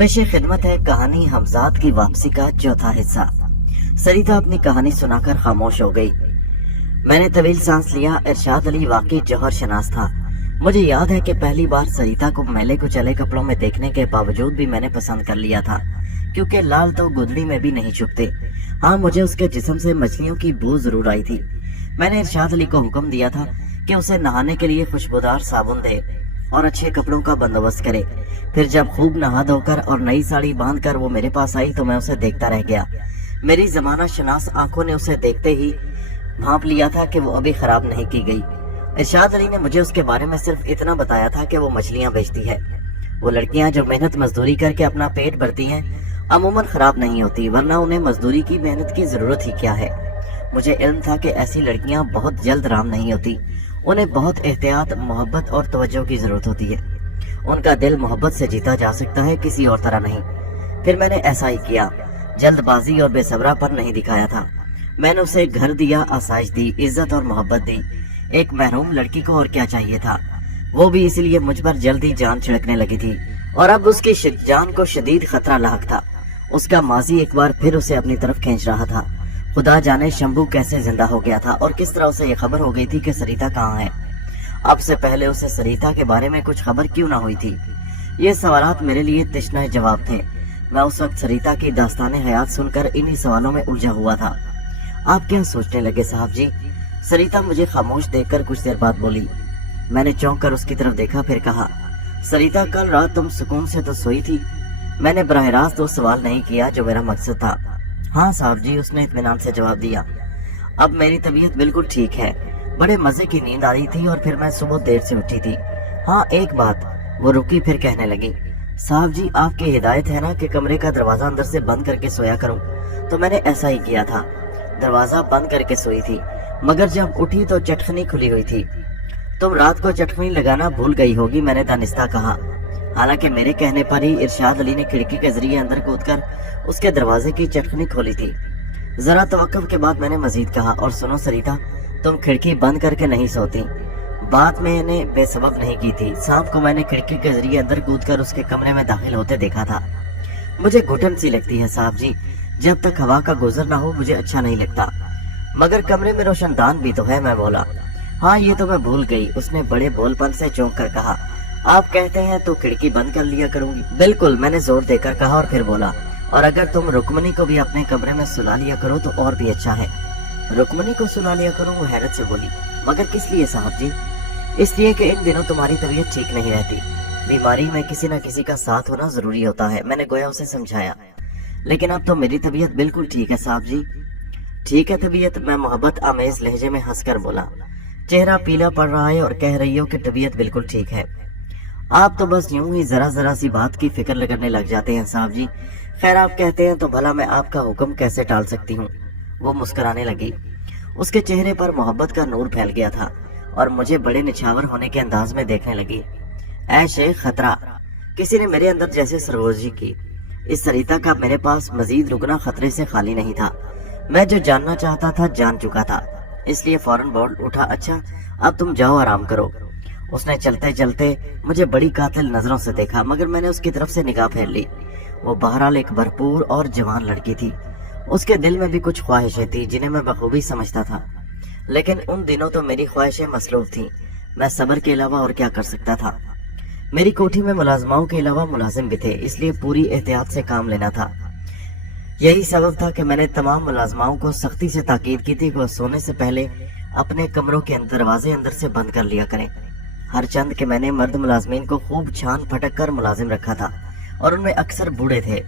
पेश खिदमत है कहानी हमजाद की वापसी का चौथा हिस्सा। सरिता अपनी कहानी सुनाकर खामोश हो गई। मैंने तवील सांस लिया। इरशाद अली वाकई जौहर शनास था। मुझे याद है कि पहली बार सरिता को मैले को चले कपड़ों में देखने के बावजूद भी मैंने पसंद कर लिया था, क्योंकि लाल तो गुदड़ी में भी नहीं छुपते। हाँ, मुझे उसके जिस्म से मछलियों की बू जरूर आई थी। मैंने इरशाद अली को हुक्म दिया था कि उसे नहाने के लिए खुशबूदार साबुन दे और अच्छे कपड़ों का बंदोबस्त करे। फिर जब खूब नहा धोकर और नई साड़ी बांधकर वो मेरे पास आई तो मैं उसे देखता रह गया। मेरी जमाना शनास आंखों ने उसे देखते ही भांप लिया था कि वो अभी खराब नहीं की गई। इरशाद अली ने मुझे उसके बारे में सिर्फ इतना बताया था कि वो मछलियां बेचती है। वो लड़कियां जो मेहनत मजदूरी करके अपना पेट भरती हैं अमूमन खराब नहीं होती, वरना उन्हें मजदूरी की मेहनत की जरूरत ही क्या है। मुझे इल्म था कि ऐसी लड़कियां बहुत जल्द राम नहीं होती। उन्हें बहुत एहतियात, मोहब्बत और तवज्जो की जरूरत होती है। उनका दिल मोहब्बत से जीता जा सकता है, किसी और तरह नहीं। फिर मैंने ऐसा ही किया। जल्दबाजी और बेसब्रा पर नहीं दिखाया था। मैंने उसे घर दिया, आसाइश दी, इज्जत और मोहब्बत दी। एक महरूम लड़की को और क्या चाहिए था। वो भी इसलिए मुझ पर जल्दी जान छिड़कने लगी थी और अब उसकी जान को शदीद खतरा लाक था। उसका माजी एक बार फिर उसे अपनी तरफ खींच रहा था। खुदा जाने शंभू कैसे जिंदा हो गया था और किस तरह उसे ये खबर हो गई थी कि सरिता कहाँ है। अब से पहले उसे सरिता के बारे में कुछ खबर क्यों ना हुई थी। ये सवालात मेरे लिए तश्नाए जवाब थे। मैं उस वक्त सरिता की दास्तान हयात सुनकर इन्हीं सवालों में उलझा हुआ था। आप क्या सोचने लगे साहब जी? सरिता मुझे खामोश देखकर कुछ देर बाद बोली। मैंने चौंक कर उसकी तरफ देखा, फिर कहा, सरिता कल रात तुम सुकून से तो सोई थी? मैंने बराह रास्त वो सवाल नहीं किया जो मेरा मकसद था। हाँ साहब जी, उसने इत्मीनान से जवाब दिया। अब मेरी तबीयत बिल्कुल ठीक है। बड़े मजे की नींद आ रही थी और फिर मैं सुबह देर से उठी थी। हाँ एक बात, वो रुकी फिर कहने लगी, साहब जी आपकी हिदायत है ना कि कमरे का दरवाजा अंदर से बंद करके सोया करूं, तो मैंने ऐसा ही किया था। दरवाजा बंद करके सोई थी, मगर जब उठी तो चटखनी खुली हुई थी। तुम रात को चटखनी लगाना भूल गई होगी, मैंने दानिस्ता कहा। हालांकि मेरे कहने पर ही इरशाद अली ने खिड़की के जरिए अंदर कूदकर उसके दरवाजे की चटखनी खोली थी। जरा तवक्कुफ के बाद मैंने मजीद कहा, और सुनो सरिता, तुम खिड़की बंद करके नहीं सोती। बात मैंने बेसबब नहीं की थी। सांप को मैंने खिड़की के जरिए अंदर कूदकर उसके कमरे में दाखिल होते देखा था। मुझे घुटन सी लगती है साहब जी, जब तक हवा का गुजर ना हो मुझे अच्छा नहीं लगता। मगर कमरे में रोशनदान भी तो है, मैं बोला। हाँ ये तो मैं भूल गई, उसने बड़े बोलपन से चौंक कर कहा। आप कहते हैं तो खिड़की बंद कर लिया करूंगी। बिल्कुल, मैंने जोर देकर कहा और फिर बोला, और अगर तुम रुकमनी को भी अपने कमरे में सुला लिया करो तो और भी अच्छा है। रुकमनी को सुला लिया करूं? वो हैरत से बोली। मगर किस लिए साहब जी? इसलिए कि इन दिनों तुम्हारी तबीयत ठीक नहीं रहती। बीमारी में किसी न किसी का साथ होना जरूरी होता है, मैंने गोया उसे समझाया। लेकिन अब तो मेरी तबीयत बिल्कुल ठीक है साहब जी। ठीक है तबीयत? मैं मोहब्बत आमेज लहजे में हंसकर बोला। चेहरा पीला पड़ रहा है और कह रही हो कि तबीयत बिल्कुल ठीक है। आप तो बस यूं ही जरा जरा सी बात की फिक्र करने लग जाते हैं साहब जी। खैर आप कहते हैं तो भला मैं आपका हुक्म कैसे टाल सकती हूँ। वो मुस्कुराने लगी। उसके चेहरे पर मोहब्बत का नूर फैल गया था और मुझे बड़े निछावर होने के अंदाज में देखने लगी। ऐ शेख खतरा, किसी ने मेरे अंदर जैसे सरगोशी की। इस सरिता का मेरे पास मजीद रुकना खतरे से खाली नहीं था। मैं जो जानना चाहता था जान चुका था, इसलिए फौरन बोल उठा, अच्छा अब तुम जाओ आराम करो। उसने चलते चलते मुझे बड़ी कातिल नजरों से देखा, मगर मैंने उसकी तरफ से निगाह फेर ली। वो बहरहाल एक भरपूर और जवान लड़की थी। उसके दिल में भी कुछ ख्वाहिशें थी जिन्हें मैं बखूबी समझता था, लेकिन उन दिनों तो मेरी ख्वाहिशें मसलूब थीं। मैं सब्र के अलावा और क्या कर सकता था। मेरी कोठी में मुलाजमाओं के अलावा मुलाजिम भी थे, इसलिए पूरी एहतियात से काम लेना था। यही सबब था कि मैंने तमाम मुलाजमाओं को सख्ती से ताकीद की थी कि वह सोने से पहले अपने कमरों के दरवाजे अंदर से बंद कर लिया करें। हर चंद के मैंने मर्द मुलाजमीन को खूब छान फटक कर मुलाजिम रखा था और उनमें अक्सर बूढ़े थे,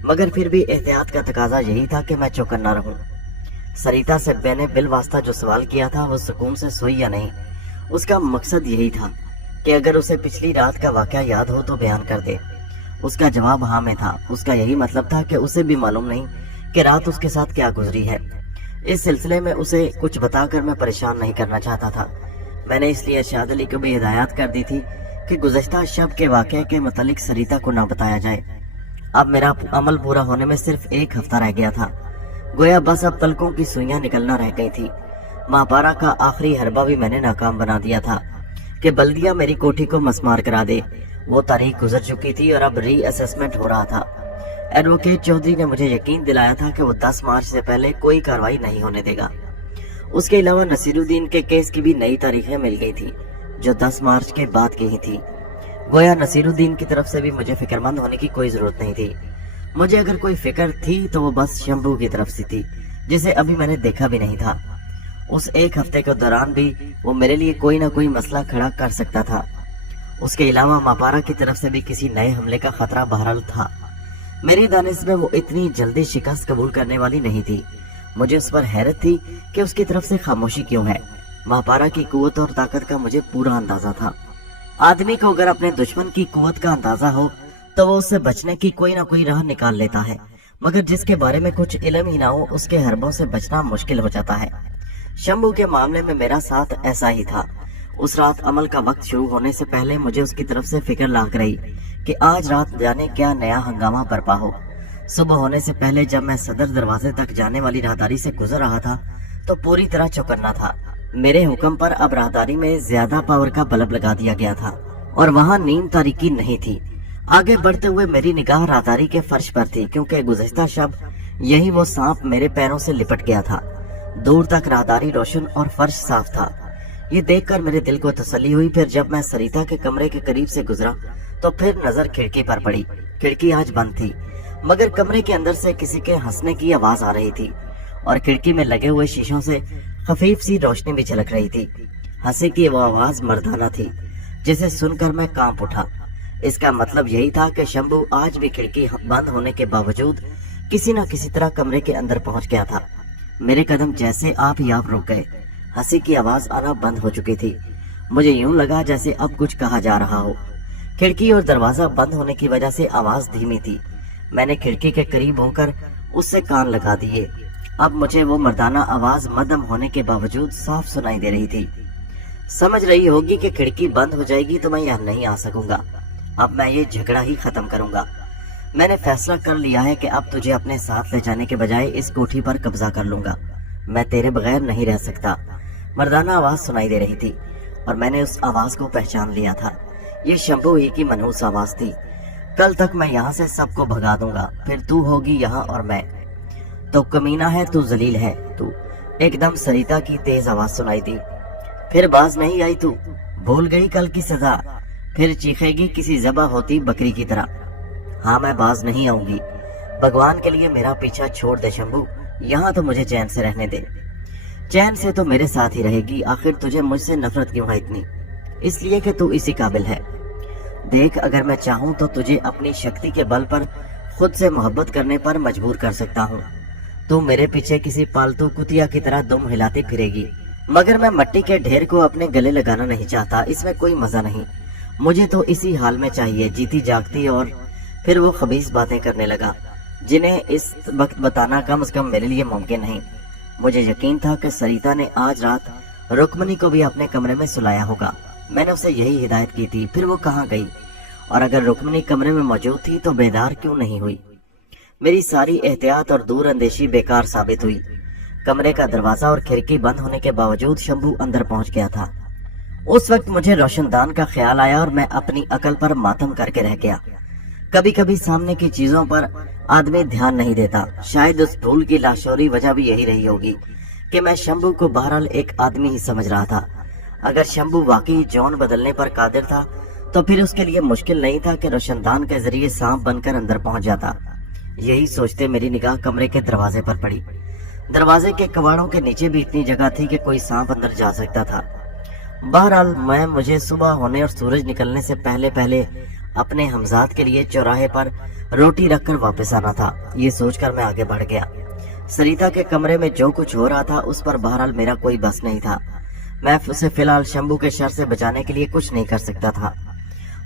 मगर फिर भी एहतियात का तकाजा यही था कि मैं चौकन्ना रहूं। सरिता से मैंने बिलवास्ता जो सवाल किया था वो सुकून से सोई या नहीं, उसका मकसद यही था कि अगर उसे पिछली रात का वाकया याद हो तो बयान कर दे। उसका जवाब हाँ में था। उसका यही मतलब था कि उसे भी मालूम नहीं कि रात उसके साथ क्या गुजरी है। इस सिलसिले में उसे कुछ बताकर मैं परेशान नहीं करना चाहता था। मैंने इसलिए इरशाद अली को भी हिदायत कर दी थी कि गुज़श्ता शब के वाक़े के मुतालिक सरिता को ना बताया जाए। अब मेरा अमल पूरा होने में सिर्फ एक हफ्ता रह गया था। गोया बस अब तलकों की सुइयां निकलना रह गई थी। महापारा का आखिरी हरबा भी मैंने नाकाम बना दिया था कि बल्दिया मेरी कोठी को मसमार करा दे। वो तारीख गुजर चुकी थी और अब री असेसमेंट हो रहा था। एडवोकेट चौधरी ने मुझे यकीन दिलाया था कि वो 10 मार्च से पहले कोई कार्रवाई नहीं होने देगा। उसके अलावा नसीरुद्दीन के केस की भी नई तारीखें मिल गई थी जो 10 मार्च के बाद की ही थी। गोया नसीरुद्दीन की तरफ से भी मुझे फिक्रमंद होने की कोई जरूरत नहीं थी। मुझे अगर कोई फिक्र थी तो वो बस शंभू की तरफ से थी, जिसे अभी मैंने देखा भी नहीं था। उस एक हफ्ते के दौरान भी वो मेरे लिए कोई ना कोई मसला खड़ा कर सकता था। उसके अलावा मापारा की तरफ से भी किसी नए हमले का खतरा बहरहाल था। मेरी दानिश में वो इतनी जल्दी शिकस्त कबूल करने वाली नहीं थी। मुझे उस पर हैरत थी कि उसकी तरफ से खामोशी क्यों है। मापारा की कुव्वत और ताकत का मुझे पूरा अंदाजा था। आदमी को अगर अपने दुश्मन की कुव्वत का अंदाजा हो तो वो उससे बचने की कोई ना कोई राह निकाल लेता है, मगर जिसके बारे में कुछ इल्म ही ना हो उसके हरबों से बचना मुश्किल हो जाता है। शंभू के मामले में मेरा साथ ऐसा ही था। उस रात अमल का वक्त शुरू होने से पहले मुझे उसकी तरफ से फिक्र लाग रही कि आज रात जाने क्या नया हंगामा बरपा हो। सुबह होने से पहले जब मैं सदर दरवाजे तक जाने वाली राहदारी से गुजर रहा था तो पूरी तरह चौकन्ना था। मेरे हुक्म पर अब राहदारी में ज्यादा पावर का बल्ब लगा दिया गया था और वहाँ नीम तारीकी नहीं थी। आगे बढ़ते हुए मेरी निगाह राहदारी के फर्श पर थी, क्योंकि गुज़श्ता शब यही वो सांप मेरे पैरों से लिपट गया था। दूर तक राहदारी रोशन और फर्श साफ था। ये देखकर मेरे दिल को तसल्ली हुई। फिर जब मैं सरिता के कमरे के करीब से गुजरा तो फिर नजर खिड़की पर पड़ी। खिड़की आज बंद थी, मगर कमरे के अंदर से किसी के हंसने की आवाज आ रही थी और खिड़की में लगे हुए शीशों से खफीफ सी रोशनी भी झलक रही थी। हंसी की वो आवाज मर्दाना थी, जिसे सुनकर मैं कांप उठा। इसका मतलब यही था कि शंभू आज भी खिड़की बंद होने के बावजूद किसी न किसी तरह कमरे के अंदर पहुंच गया था। मेरे कदम जैसे आप ही आप रुक गए। हंसी की आवाज आना बंद हो चुकी थी। मुझे यूं लगा जैसे अब कुछ कहा जा रहा हो। खिड़की और दरवाजा बंद होने की वजह से आवाज धीमी थी। मैंने खिड़की के करीब होकर उससे कान लगा दिए। अब मुझे वो मर्दाना आवाज मध्यम होने के बावजूद साफ सुनाई दे रही थी। समझ रही होगी कि खिड़की बंद हो जाएगी तो मैं यहाँ नहीं आ सकूंगा। अब मैं ये झगड़ा ही खत्म करूंगा। मैंने फैसला कर लिया है कि अब तुझे अपने साथ ले जाने के बजाय इस कोठी पर कब्जा कर लूंगा। मैं तेरे बगैर नहीं रह सकता। मर्दाना आवाज सुनाई दे रही थी और मैंने उस आवाज को पहचान लिया था। ये शंभू ही की मनहूस आवाज थी। कल तक मैं यहाँ से सबको भगा दूंगा, फिर तू होगी यहाँ और मैं। तो कमीना है तू, जलील है तू। एकदम सरिता की तेज आवाज सुनाई दी। फिर बाज नहीं आई तू, भूल गई कल की सजा, फिर चीखेगी किसी ज़बा होती बकरी की तरह। हाँ, मैं बाज नहीं आऊंगी। भगवान के लिए मेरा पीछा छोड़ दे शंभू। यहाँ तो मुझे चैन से रहने दे। चैन से तो मेरे साथ ही रहेगी। आखिर तुझे मुझसे नफरत क्यों है इतनी? इसलिए कि तू इसी काबिल है। देख, अगर मैं चाहूँ तो तुझे अपनी शक्ति के बल पर खुद से मोहब्बत करने पर मजबूर कर सकता हूँ। तू मेरे पीछे किसी पालतू कुतिया की तरह दुम हिलाती फिरेगी, मगर मैं मट्टी के ढेर को अपने गले लगाना नहीं चाहता। इसमें कोई मजा नहीं। मुझे तो इसी हाल में चाहिए, जीती जागती। और फिर वो खबीस बातें करने लगा जिन्हें इस वक्त बताना कम से कम मेरे लिए मुमकिन नहीं। मुझे यकीन था कि सरिता ने आज रात रुक्मनी को भी अपने कमरे में सुलाया होगा। मैंने उसे यही हिदायत की थी। फिर वो कहाँ गई? और अगर रुक्मनी कमरे में मौजूद थी तो बेदार क्यों नहीं हुई? मेरी सारी एहतियात और दूर अंदेशी बेकार साबित हुई। कमरे का दरवाजा और खिड़की बंद होने के बावजूद शंभू अंदर पहुंच गया था। उस वक्त मुझे रोशनदान का ख्याल आया और मैं अपनी अकल पर मातम करके रह गया। कभी कभी सामने की चीजों पर आदमी ध्यान नहीं देता। शायद उस भूल की लाशोरी वजह भी यही रही होगी कि मैं शंभू को बहरहाल एक आदमी ही समझ रहा था। अगर शंभू वाकई जौन बदलने पर कादिर था तो फिर उसके लिए मुश्किल नहीं था कि रोशनदान के जरिए सांप बनकर अंदर पहुंच जाता। यही सोचते मेरी निगाह कमरे के दरवाजे पर पड़ी। दरवाजे के कबाड़ों के नीचे भी इतनी जगह थी कि कोई सांप अंदर जा सकता था। बहरहाल मुझे सुबह होने और सूरज निकलने से पहले पहले अपने हमजाद के लिए चौराहे पर रोटी रखकर वापस आना था। ये सोचकर मैं आगे बढ़ गया। सरिता के कमरे में जो कुछ हो रहा था उस पर बहरहाल मेरा कोई बस नहीं था। मैं उसे फिलहाल शंभू के शर से बचाने के लिए कुछ नहीं कर सकता था।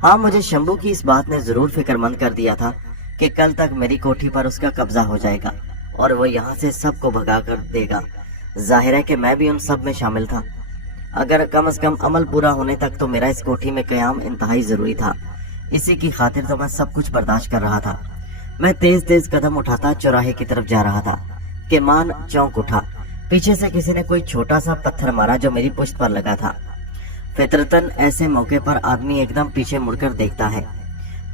हाँ, मुझे शंभू की इस बात ने जरूर फिक्रमंद कर दिया था कि कल तक मेरी कोठी पर उसका कब्जा हो जाएगा और वो यहाँ से सबको भगा कर देगा। जाहिर है कि मैं भी उन सब में शामिल था। अगर कम से कम अमल पूरा होने तक तो मेरा इस कोठी में कयाम इंतहाई जरूरी था। इसी की खातिर तो मैं सब कुछ बर्दाश्त कर रहा था। मैं तेज तेज कदम उठाता चौराहे की तरफ जा रहा था कि मान चौंक उठा। पीछे से किसी ने कोई छोटा सा पत्थर मारा जो मेरी पुश्त पर लगा था। फितरतन ऐसे मौके पर आदमी एकदम पीछे मुड़कर देखता है।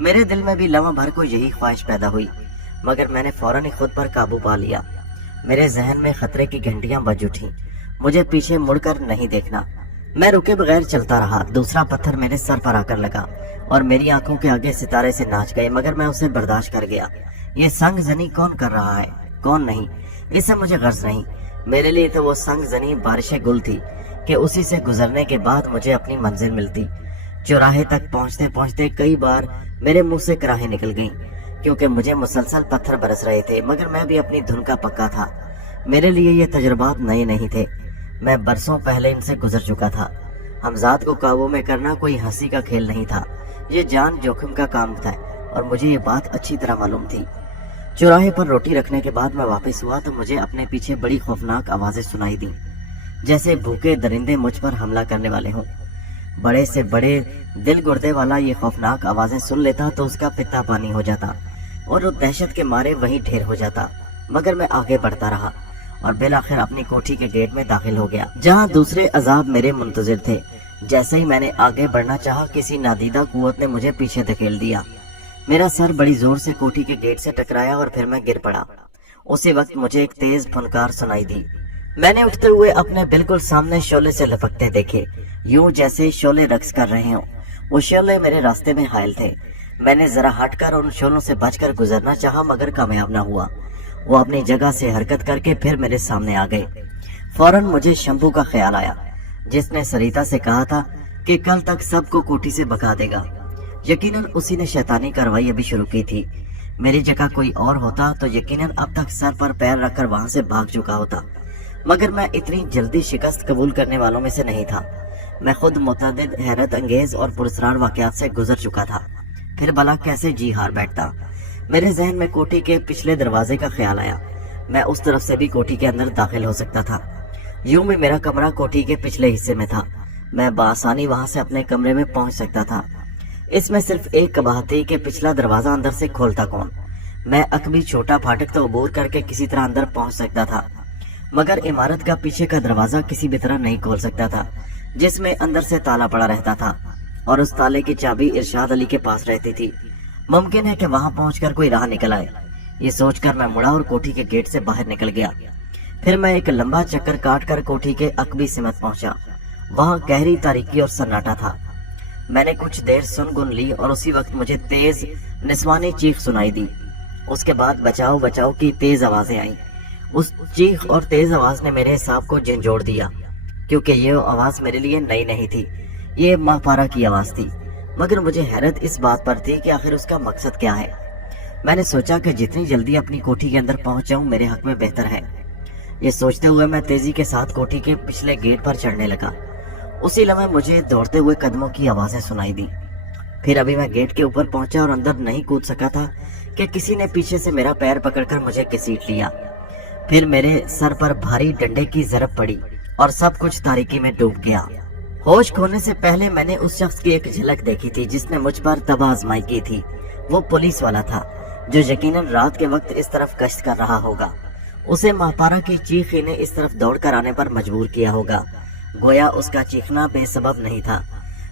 मेरे दिल में भी लम्हा भर को यही ख्वाहिश पैदा हुई, मगर मैंने फौरन ही खुद पर काबू पा लिया। मेरे जहन में खतरे की घंटियां बज उठी। मुझे पीछे मुड़कर नहीं देखना। मैं रुके बगैर चलता रहा। दूसरा पत्थर मेरे सर पर आकर लगा और मेरी आंखों के आगे सितारे से नाच गए, मगर मैं उसे बर्दाश्त कर गया। ये संग जनी कौन कर रहा है, कौन नहीं, इससे मुझे गर्ज नहीं। मेरे लिए तो वो संग जनी बारिश गुल थी कि उसी से गुजरने के बाद मुझे अपनी मंजिल मिलती। चौराहे तक पहुंचते पहुंचते कई बार मेरे मुंह से कराहें निकल गईं, क्योंकि मुझे मुसलसल पत्थर बरस रहे थे, मगर मैं भी अपनी धुन का पक्का था। मेरे लिए ये तजुर्बात नए नहीं थे। मैं बरसों पहले इनसे गुजर चुका था। हमजाद को काबू में करना कोई हंसी का खेल नहीं था, ये जान जोखिम का काम था और मुझे ये बात अच्छी तरह मालूम थी। चौराहे पर रोटी रखने के बाद मैं वापस हुआ तो मुझे अपने पीछे बड़ी खौफनाक आवाजें सुनाई दी, जैसे भूखे दरिंदे मुझ पर हमला करने वाले हों। बड़े से बड़े दिल गुर्दे वाला ये खौफनाक आवाजें सुन लेता तो उसका पित्ता पानी हो जाता और वो दहशत के मारे वहीं ढेर हो जाता। मगर मैं आगे बढ़ता रहा और बिलाखिर अपनी कोठी के गेट में दाखिल हो गया, जहाँ दूसरे अजाब मेरे मुंतजिर थे। जैसे ही मैंने आगे बढ़ना चाहा, किसी नादीदा कुव्वत ने मुझे पीछे धकेल दिया। मेरा सर बड़ी जोर से कोठी के गेट से टकराया और फिर मैं गिर पड़ा। उसी वक्त मुझे एक तेज फुनकार सुनाई दी। मैंने उठते हुए अपने बिल्कुल सामने शोले से लपकते देखे, यूं जैसे शोले रक्स कर रहे हों। वो शोले मेरे रास्ते में हायल थे। मैंने जरा हटकर उन शोलों से बचकर गुजरना चाहा, मगर कामयाब ना हुआ। वो अपनी जगह से हरकत करके फिर मेरे सामने आ गए। फौरन मुझे शंभू का ख्याल आया, जिसने सरिता से कहा था कि कल तक सबको कोठी से भगा देगा। यकीनन उसी ने शैतानी कार्रवाई अभी शुरू की थी। मेरी जगह कोई और होता तो यकीनन अब तक सर पर पैर रखकर वहां से भाग चुका होता, मगर मैं इतनी जल्दी शिकस्त कबूल करने वालों में से नहीं था। मैं खुद मुतअद्दिद हैरत अंगेज और पुरस्कार वाकयात से गुजर चुका था, फिर भला कैसे जी हार बैठता। मेरे जहन में कोठी के पिछले दरवाजे का ख्याल आया। मैं उस तरफ से भी कोठी के अंदर दाखिल हो सकता था। यूं भी मेरा कमरा कोठी के पिछले हिस्से में था। मैं बआसानी वहां से अपने कमरे में पहुंच सकता था। इसमें सिर्फ एक कबाहत थी कि पिछला दरवाजा अंदर से खोलता कौन। मैं अकबी छोटा फाटक तो अबूर करके किसी तरह अंदर पहुंच सकता था, मगर इमारत का पीछे का दरवाजा किसी भी तरह नहीं खोल सकता था, जिसमें अंदर से ताला पड़ा रहता था और उस ताले की चाबी इरशाद अली के पास रहती थी। मुमकिन है कि वहां पहुंचकर कोई राह निकल आए। ये सोचकर मैं मुड़ा और कोठी के गेट से बाहर निकल गया। फिर मैं एक लंबा चक्कर काटकर कोठी के अकबी सिमत पहुंचा। वहां गहरी तारीकी और सन्नाटा था। मैंने कुछ देर सुन गुन ली और उसी वक्त मुझे तेज निस्वानी चीख सुनाई दी। उसके बाद बचाओ बचाओ की तेज आवाजें आईं। उस चीख और तेज आवाज ने मेरे हिसाब को झंझोड़ दिया, क्योंकि ये आवाज मेरे लिए नई नहीं थी। ये मापारा की आवाज थी, मगर मुझे हैरत इस बात पर थी कि आखिर उसका मकसद क्या है। मैंने सोचा कि जितनी जल्दी अपनी कोठी के अंदर पहुंच जाऊं मेरे हक में बेहतर है। ये सोचते हुए मैं तेजी के साथ कोठी के पिछले गेट पर चढ़ने लगा। उसी लम्हे मुझे दौड़ते हुए कदमों की आवाजें सुनाई दी। फिर अभी मैं गेट के ऊपर पहुंचा और अंदर नहीं कूद सका था कि किसी ने पीछे से मेरा पैर पकड़कर मुझे घसीट लिया। फिर मेरे सर पर भारी डंडे की जरब पड़ी और सब कुछ तारीकी में डूब गया। होश खोने से पहले मैंने उस शख्स की एक झलक देखी थी जिसने मुझ पर तबाह आजमाई की थी। वो पुलिस वाला था जो यकीनन रात के वक्त इस तरफ गश्त कर रहा होगा। उसे मापारा की चीख ने इस तरफ दौड़कर आने पर मजबूर किया होगा। गोया उसका चीखना बेसबब नहीं था।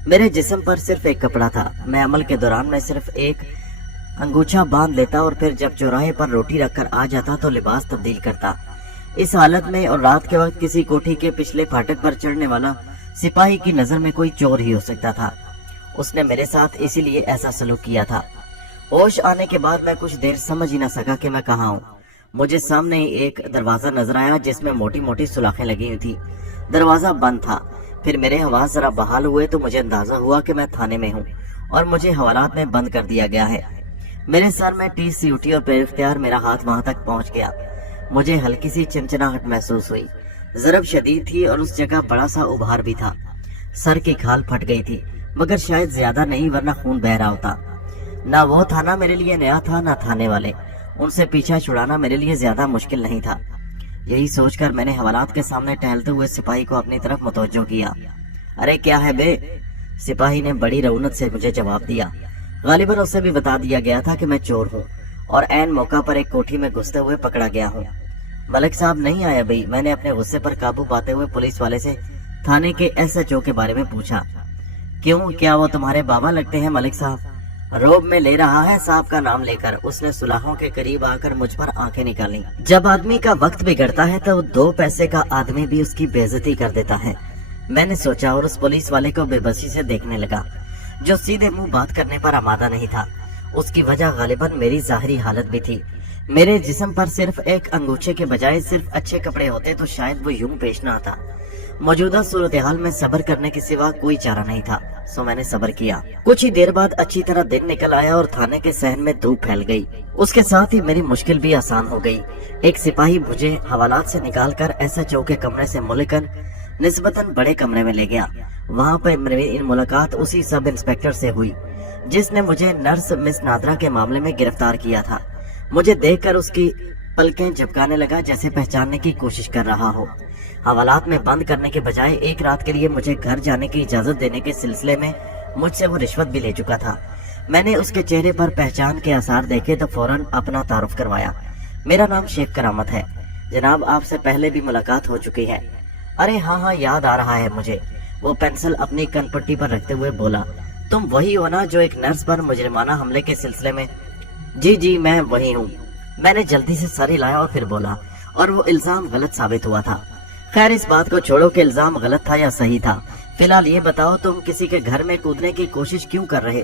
मेरे जिस्म पर सिर्फ एक कपड़ा था। मैं अमल के दौरान में सिर्फ एक अंगूछा बांध लेता और फिर जब चौराहे पर रोटी रखकर आ जाता तो लिबास तब्दील करता। इस हालत में और रात के वक्त किसी कोठी के पिछले फाटक पर चढ़ने वाला सिपाही की नजर में कोई चोर ही हो सकता था। उसने मेरे साथ इसीलिए ऐसा सलूक किया था। होश आने के बाद मैं कुछ देर समझ ही न सका कि मैं कहाँ हूँ। मुझे सामने ही एक दरवाजा नजर आया जिसमें मोटी मोटी सुलाखें लगी हुई थी। दरवाजा बंद था। फिर मेरे हवास जरा बहाल हुए तो मुझे अंदाजा हुआ कि मैं थाने में हूँ और मुझे हवालात में बंद कर दिया गया है। मेरे सर में टीस सी उठी और बेइख्तियार मेरा हाथ वहां तक पहुंच गया। मुझे हल्की सी चिंचनाहट महसूस हुई। जरब शदीद थी और उस जगह बड़ा सा उभार भी था। सर की खाल फट गई थी, मगर शायद ज्यादा नहीं, वरना खून बह रहा होता। ना वो थाना मेरे लिए नया था, ना थाने वाले। उनसे पीछा छुड़ाना मेरे लिए ज्यादा मुश्किल नहीं था। यही सोचकर मैंने हवालात के सामने टहलते हुए सिपाही को अपनी तरफ मुतवज्जो किया। अरे क्या है बे? सिपाही ने बड़ी रौनक से मुझे जवाब दिया। गालिबन उसे भी बता दिया गया था कि मैं चोर हूँ और ऐन मौका पर एक कोठी में घुसते हुए पकड़ा गया हूँ। मलिक साहब नहीं आया भाई? मैंने अपने गुस्से पर काबू पाते हुए पुलिस वाले से थाने के SHO के बारे में पूछा। क्यों, क्या वो तुम्हारे बाबा लगते हैं मलिक साहब? रोब में ले रहा है साहब का नाम लेकर। उसने सुलाहों के करीब आकर मुझ पर आंखें निकाली। जब आदमी का वक्त बिगड़ता है तो 2 पैसे का आदमी भी उसकी बेइज्जती कर देता है, मैंने सोचा और उस पुलिस वाले को बेबसी से देखने लगा, जो सीधे मुंह बात करने पर आमादा नहीं था। उसकी वजह गालिबन मेरी ज़ाहिरी हालत भी थी। मेरे जिस्म पर सिर्फ एक अंगूठे के बजाय सिर्फ अच्छे कपड़े होते तो शायद वो यूं पेश न आता। मौजूदा सूरत हाल में सब्र करने के सिवा कोई चारा नहीं था, सो मैंने सब्र किया। कुछ ही देर बाद अच्छी तरह दिन निकल आया और थाने के सहन में धूप फैल गई। उसके साथ ही मेरी मुश्किल भी आसान हो गई। एक सिपाही मुझे हवालात से निकालकर SHO के कमरे से मुल्कन निस्बतन बड़े कमरे में ले गया। वहाँ पर मेरी मुलाकात उसी सब इंस्पेक्टर से हुई जिसने मुझे नर्स मिस नादरा के मामले में गिरफ्तार किया था। मुझे देखकर उसकी पलकें झपकाने लगा, जैसे पहचानने की कोशिश कर रहा हो। हवालात में बंद करने के बजाय एक रात के लिए मुझे घर जाने की इजाजत देने के सिलसिले में मुझसे वो रिश्वत भी ले चुका था। मैंने उसके चेहरे पर पहचान के आसार देखे तो फौरन अपना तारुफ करवाया। मेरा नाम शेख करामत है जनाब, आपसे पहले भी मुलाकात हो चुकी है। अरे हाँ, याद आ रहा है मुझे। वो पेंसिल अपनी कनपट्टी पर रखते हुए बोला, तुम वही हो ना जो एक नर्स पर मुजरिमाना हमले के सिलसिले में? जी मैं वही हूँ। मैंने जल्दी से सर हिलाया और फिर बोला, और वो इल्जाम गलत साबित हुआ था। खैर इस बात को छोड़ो कि इल्जाम गलत था या सही था। फिलहाल ये बताओ तुम किसी के घर में कूदने की कोशिश क्यों कर रहे?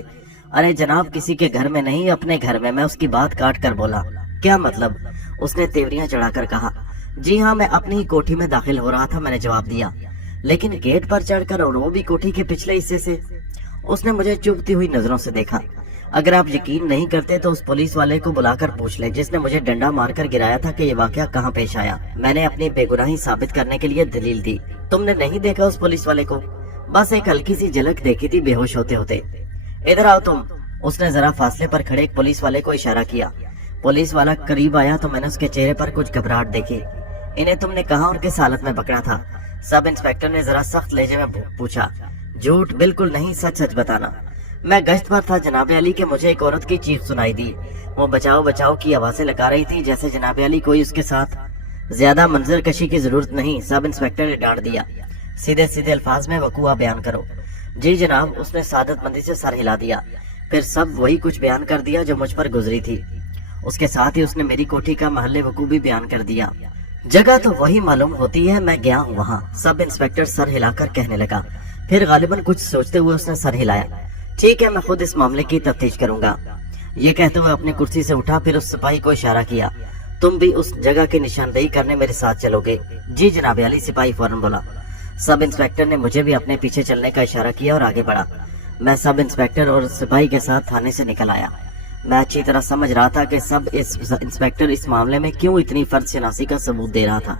अरे जनाब, किसी के घर में नहीं, अपने घर में। मैं उसकी बात काट कर बोला, क्या मतलब? उसने तेवरियां चढ़ाकर कहा, जी हाँ, मैं अपनी ही कोठी में दाखिल हो रहा था। मैंने जवाब दिया, लेकिन गेट पर चढ़कर, और वो भी कोठी के पिछले हिस्से से। उसने मुझे चुभती हुई नजरों से देखा। अगर आप यकीन नहीं करते तो उस पुलिस वाले को बुलाकर पूछ ले जिसने मुझे डंडा मारकर गिराया था कि ये वाकया कहाँ पेश आया। मैंने अपनी बेगुनाही साबित करने के लिए दलील दी। तुमने नहीं देखा उस पुलिस वाले को? बस एक हल्की सी झलक देखी थी बेहोश होते होते। इधर आओ तुम। उसने जरा फासले पर खड़े एक पुलिस वाले को इशारा किया। पुलिस वाला करीब आया तो मैंने उसके चेहरे पर कुछ घबराहट देखी। इन्हें तुमने कहाँ और किस हालत में पकड़ा था? सब इंस्पेक्टर ने जरा सख्त लहजे में पूछा। झूठ बिल्कुल नहीं, सच सच बताना। मैं गश्त पर था जनाबे अली के मुझे एक औरत की चीख सुनाई दी। वो बचाओ बचाओ की आवाजें लगा रही थी। जैसे जनाबे अली कोई उसके साथ ज्यादा मंजर कशी की जरूरत नहीं, सब इंस्पेक्टर ने डांट दिया। सीधे सीधे अल्फाज में वकूआ बयान करो। जी जनाब, उसने सादतमंदी से सर हिला दिया। फिर सब वही कुछ बयान कर दिया जो मुझ पर गुजरी थी। उसके साथ ही उसने मेरी कोठी का महल्ले वकू भी बयान कर दिया। जगह तो वही मालूम होती है, मैं गया हूँ वहाँ। सब इंस्पेक्टर सर हिलाकर कहने लगा। फिर गालिबन कुछ सोचते हुए उसने सर हिलाया। ठीक है, मैं खुद इस मामले की तफ्तीश करूंगा। ये कहते हुए अपनी कुर्सी से उठा, फिर उस सिपाही को इशारा किया, तुम भी उस जगह की निशानदेही करने मेरे साथ चलोगे? जी जनाब अली, सिपाही फौरन बोला। सब इंस्पेक्टर ने मुझे भी अपने पीछे चलने का इशारा किया और आगे बढ़ा। मैं सब इंस्पेक्टर और सिपाही के साथ थाने से निकल आया। मैं अच्छी तरह समझ रहा था कि सब इंस्पेक्टर इस मामले में क्यों इतनी फर्ज शनासी का सबूत दे रहा था,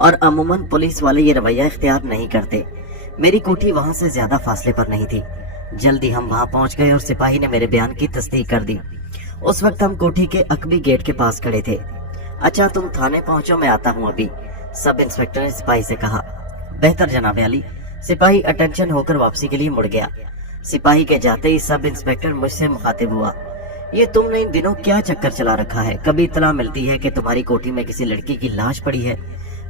और अमूमन पुलिस वाले ये रवैया इख्तियार नहीं करते। मेरी कोठी वहां से ज्यादा फासले पर नहीं थी। जल्दी हम वहां पहुंच गए और सिपाही ने मेरे बयान की तस्दीक कर दी। उस वक्त हम कोठी के अकबी गेट के पास खड़े थे। अच्छा तुम थाने पहुंचो, मैं आता हूं अभी, सब इंस्पेक्टर ने सिपाही से कहा। बेहतर जनाब अली। सिपाही अटेंशन होकर वापसी के लिए मुड़ गया। सिपाही के जाते ही सब इंस्पेक्टर मुझसे मुखातिब हुआ, ये तुमने इन दिनों क्या चक्कर चला रखा है? कभी इत्तला मिलती है कि तुम्हारी कोठी में किसी लड़की की लाश पड़ी है,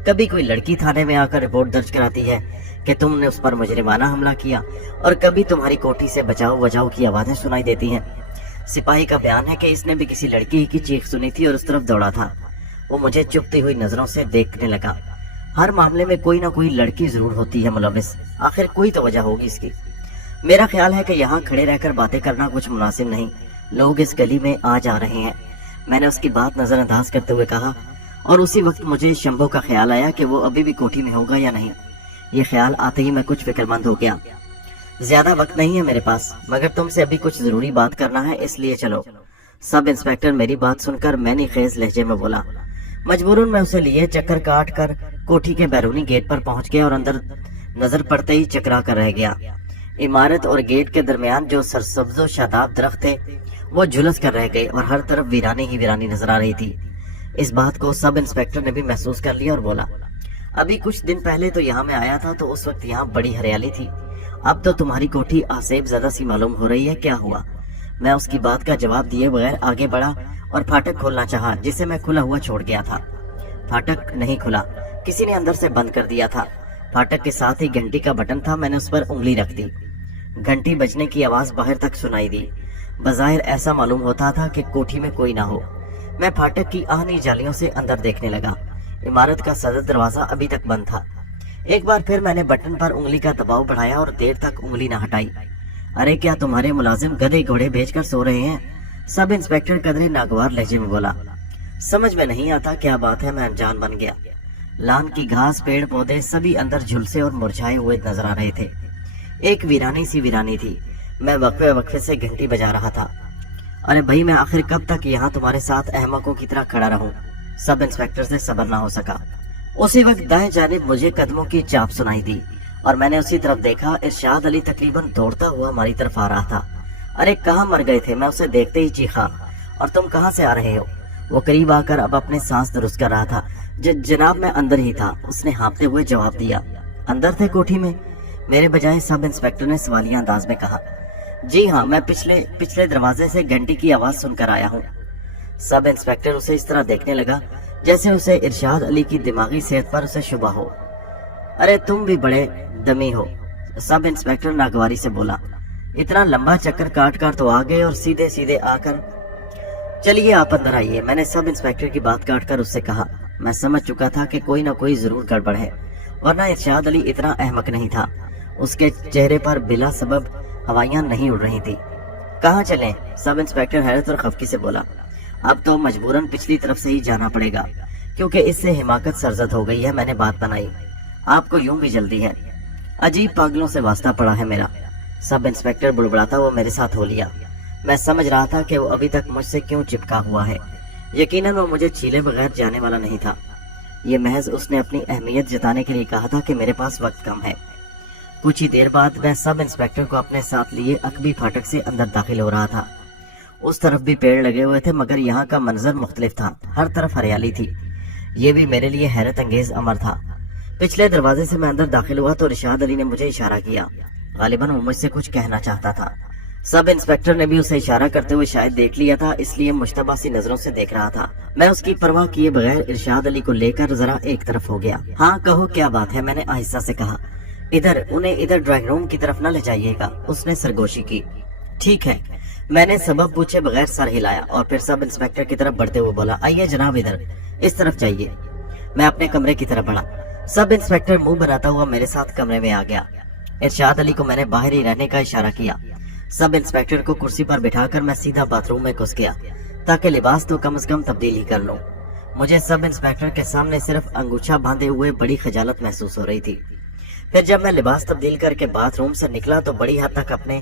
कभी कोई लड़की थाने में आकर रिपोर्ट दर्ज कराती है कि तुमने उस पर मुजरिमाना हमला किया, और कभी तुम्हारी कोठी से बचाओ बचाओ की आवाजें सुनाई देती हैं। सिपाही का बयान है कि इसने भी किसी लड़की की चीख सुनी थी और उस तरफ दौड़ा था। वो मुझे चुभती हुई नजरों से देखने लगा। हर मामले में कोई ना कोई लड़की जरूर होती है मुलविस, आखिर कोई तो वजह होगी इसकी। मेरा ख्याल है कि यहाँ खड़े रहकर बातें करना कुछ मुनासिब नहीं, लोग इस गली में आ जा रहे हैं। मैंने उसकी बात नजरअंदाज करते हुए कहा, और उसी वक्त मुझे शंभू का ख्याल आया कि वो अभी भी कोठी में होगा या नहीं। ये ख्याल आते ही मैं कुछ फिक्रमंद हो गया। ज्यादा वक्त नहीं है मेरे पास, मगर तुमसे अभी कुछ जरूरी बात करना है, इसलिए चलो। सब इंस्पेक्टर मेरी बात सुनकर मैंने खेज लहजे में बोला। मजबूरन मैं उसे लिए चक्कर काट कर कोठी के बैरूनी गेट पर पहुंच गया और अंदर नजर पड़ते ही चकरा कर रह गया। इमारत और गेट के दरमियान जो सरसब्जो शादाब दरख्त थे वो झुलस कर रह गए और हर तरफ वीरानी ही वीरानी नजर आ रही थी। इस बात को सब इंस्पेक्टर ने भी महसूस कर लिया और बोला, अभी कुछ दिन पहले तो यहाँ मैं आया था तो उस वक्त यहाँ बड़ी हरियाली थी, अब तो तुम्हारी कोठी आसेब ज्यादा सी मालूम हो रही है, क्या हुआ? मैं उसकी बात का जवाब दिए बगैर आगे बढ़ा और फाटक खोलना चाहा जिसे मैं खुला हुआ छोड़ गया था। फाटक नहीं खुला, किसी ने अंदर से बंद कर दिया था। फाटक के साथ ही घंटी का बटन था, मैंने उस पर उंगली रख दी। घंटी बजने की आवाज बाहर तक सुनाई दी। बज़ाहिर ऐसा मालूम होता था कि कोठी में कोई ना हो। मैं फाटक की आहनी जालियों से अंदर देखने लगा। इमारत का सदर दरवाजा अभी तक बंद था। एक बार फिर मैंने बटन पर उंगली का दबाव बढ़ाया और देर तक उंगली न हटाई। अरे क्या तुम्हारे मुलाजिम गधे घोड़े भेजकर सो रहे हैं? सब इंस्पेक्टर कदरे नागवार लहजे में बोला। समझ में नहीं आता क्या बात है, मैं अनजान बन गया। लान की घास, पेड़ पौधे सभी अंदर झुलसे और मुरझाए हुए नजर आ रहे थे। एक वीरानी सी वीरानी थी। मैं वक्फे वक्फे से घंटी बजा रहा था। अरे भाई, मैं आखिर कब तक यहाँ तुम्हारे साथ अहमकों की तरह खड़ा रहूं? सब इंस्पेक्टर से सब्र ना हो सका। उसी वक्त दाएं जानिब मुझे कदमों की चाप सुनाई दी और मैंने उसी तरफ देखा। इरशाद अली तकरीबन दौड़ता हुआ हमारी तरफ आ रहा था। अरे कहाँ मर गए थे? मैं उसे देखते ही चीखा। और तुम कहाँ से आ रहे हो? वो करीब आकर अब अपने सांस दुरुस्त कर रहा था। जनाब मैं अंदर ही था, उसने हाँफते हुए जवाब दिया। अंदर थे कोठी में? मेरे बजाय सब इंस्पेक्टर ने सवालिया अंदाज में कहा। जी हाँ, मैं पिछले दरवाजे से घंटी की आवाज सुनकर आया हूँ। सब इंस्पेक्टर उसे इस तरह देखने लगा जैसे उसे इरशाद अली की दिमागी सेहत पर उसे शुबा हो। अरे तुम भी बड़े दमी हो, सब इंस्पेक्टर नागवारी से बोला। इतना लंबा चक्कर काट कर तो आ गए और सीधे सीधे आकर। चलिए आप अंदर आइए, मैंने सब इंस्पेक्टर की बात काट कर उससे कहा। मैं समझ चुका था कि कोई ना कोई जरूर गड़बड़ है, वरना इरशाद अली इतना अहमक नहीं था। उसके चेहरे पर बिला सबब हवाइयां नहीं उड़ रही थी। कहाँ चलें? सब इंस्पेक्टर हैरत और खफकी से बोला। अब तो मजबूरन पिछली तरफ से ही जाना पड़ेगा, क्योंकि इससे हिमाकत सरजद हो गई है। मैंने बात बनाई, आपको यूं भी जल्दी है। अजीब पागलों से वास्ता पड़ा है मेरा। सब इंस्पेक्टर बुड़बुड़ाता वो मेरे साथ हो लिया। मैं समझ रहा था कि वो अभी तक मुझसे क्यों चिपका हुआ है। यकीनन वो मुझे छीले बगैर जाने वाला नहीं था। ये महज उसने अपनी अहमियत जताने के लिए कहा था कि मेरे पास वक्त कम है। कुछ ही देर बाद मैं सब इंस्पेक्टर को अपने साथ लिए अकबी फाटक से अंदर दाखिल हो रहा था। उस तरफ भी पेड़ लगे हुए थे, मगर यहाँ का मंजर मुख्तलिफ था। हर तरफ हरियाली थी। ये भी मेरे लिए हैरत अंगेज अमर था। पिछले दरवाजे से मैं अंदर दाखिल हुआ तो इरशाद अली ने मुझे इशारा किया। गालिबन वो मुझसे कुछ कहना चाहता था। सब इंस्पेक्टर ने भी उसे इशारा करते हुए शायद देख लिया था, इसलिए मुश्तबा सी नजरों से देख रहा था। मैं उसकी परवाह किए बगैर इरशाद अली को लेकर जरा एक तरफ हो गया। हाँ कहो, क्या बात है? मैंने आहिस्ता से कहा। उन्हें इधर ड्राइंग रूम की तरफ न ले जाइएगा, उसने सरगोशी की। ठीक है, मैंने सबब पूछे बगैर सर हिलाया और फिर सब इंस्पेक्टर की तरफ बढ़ते हुए बोला। आइए जनाब, इधर इस तरफ जाइए। मैं अपने कमरे की तरफ बढ़ा। सब इंस्पेक्टर मुंह बनाता हुआ मेरे साथ कमरे में आ गया। इरशाद अली को मैंने बाहर ही रहने का इशारा किया। सब इंस्पेक्टर को कुर्सी पर बिठाकर मैं सीधा बाथरूम में घुस गया, ताकि लिबास तो कम से कम तब्दील ही कर लूं। मुझे सब इंस्पेक्टर के सामने सिर्फ अंगूछा बांधे हुए बड़ी खजालत महसूस हो रही थी। फिर जब मैं लिबास तब्दील करके बाथरूम से निकला तो बड़ी हद तक अपने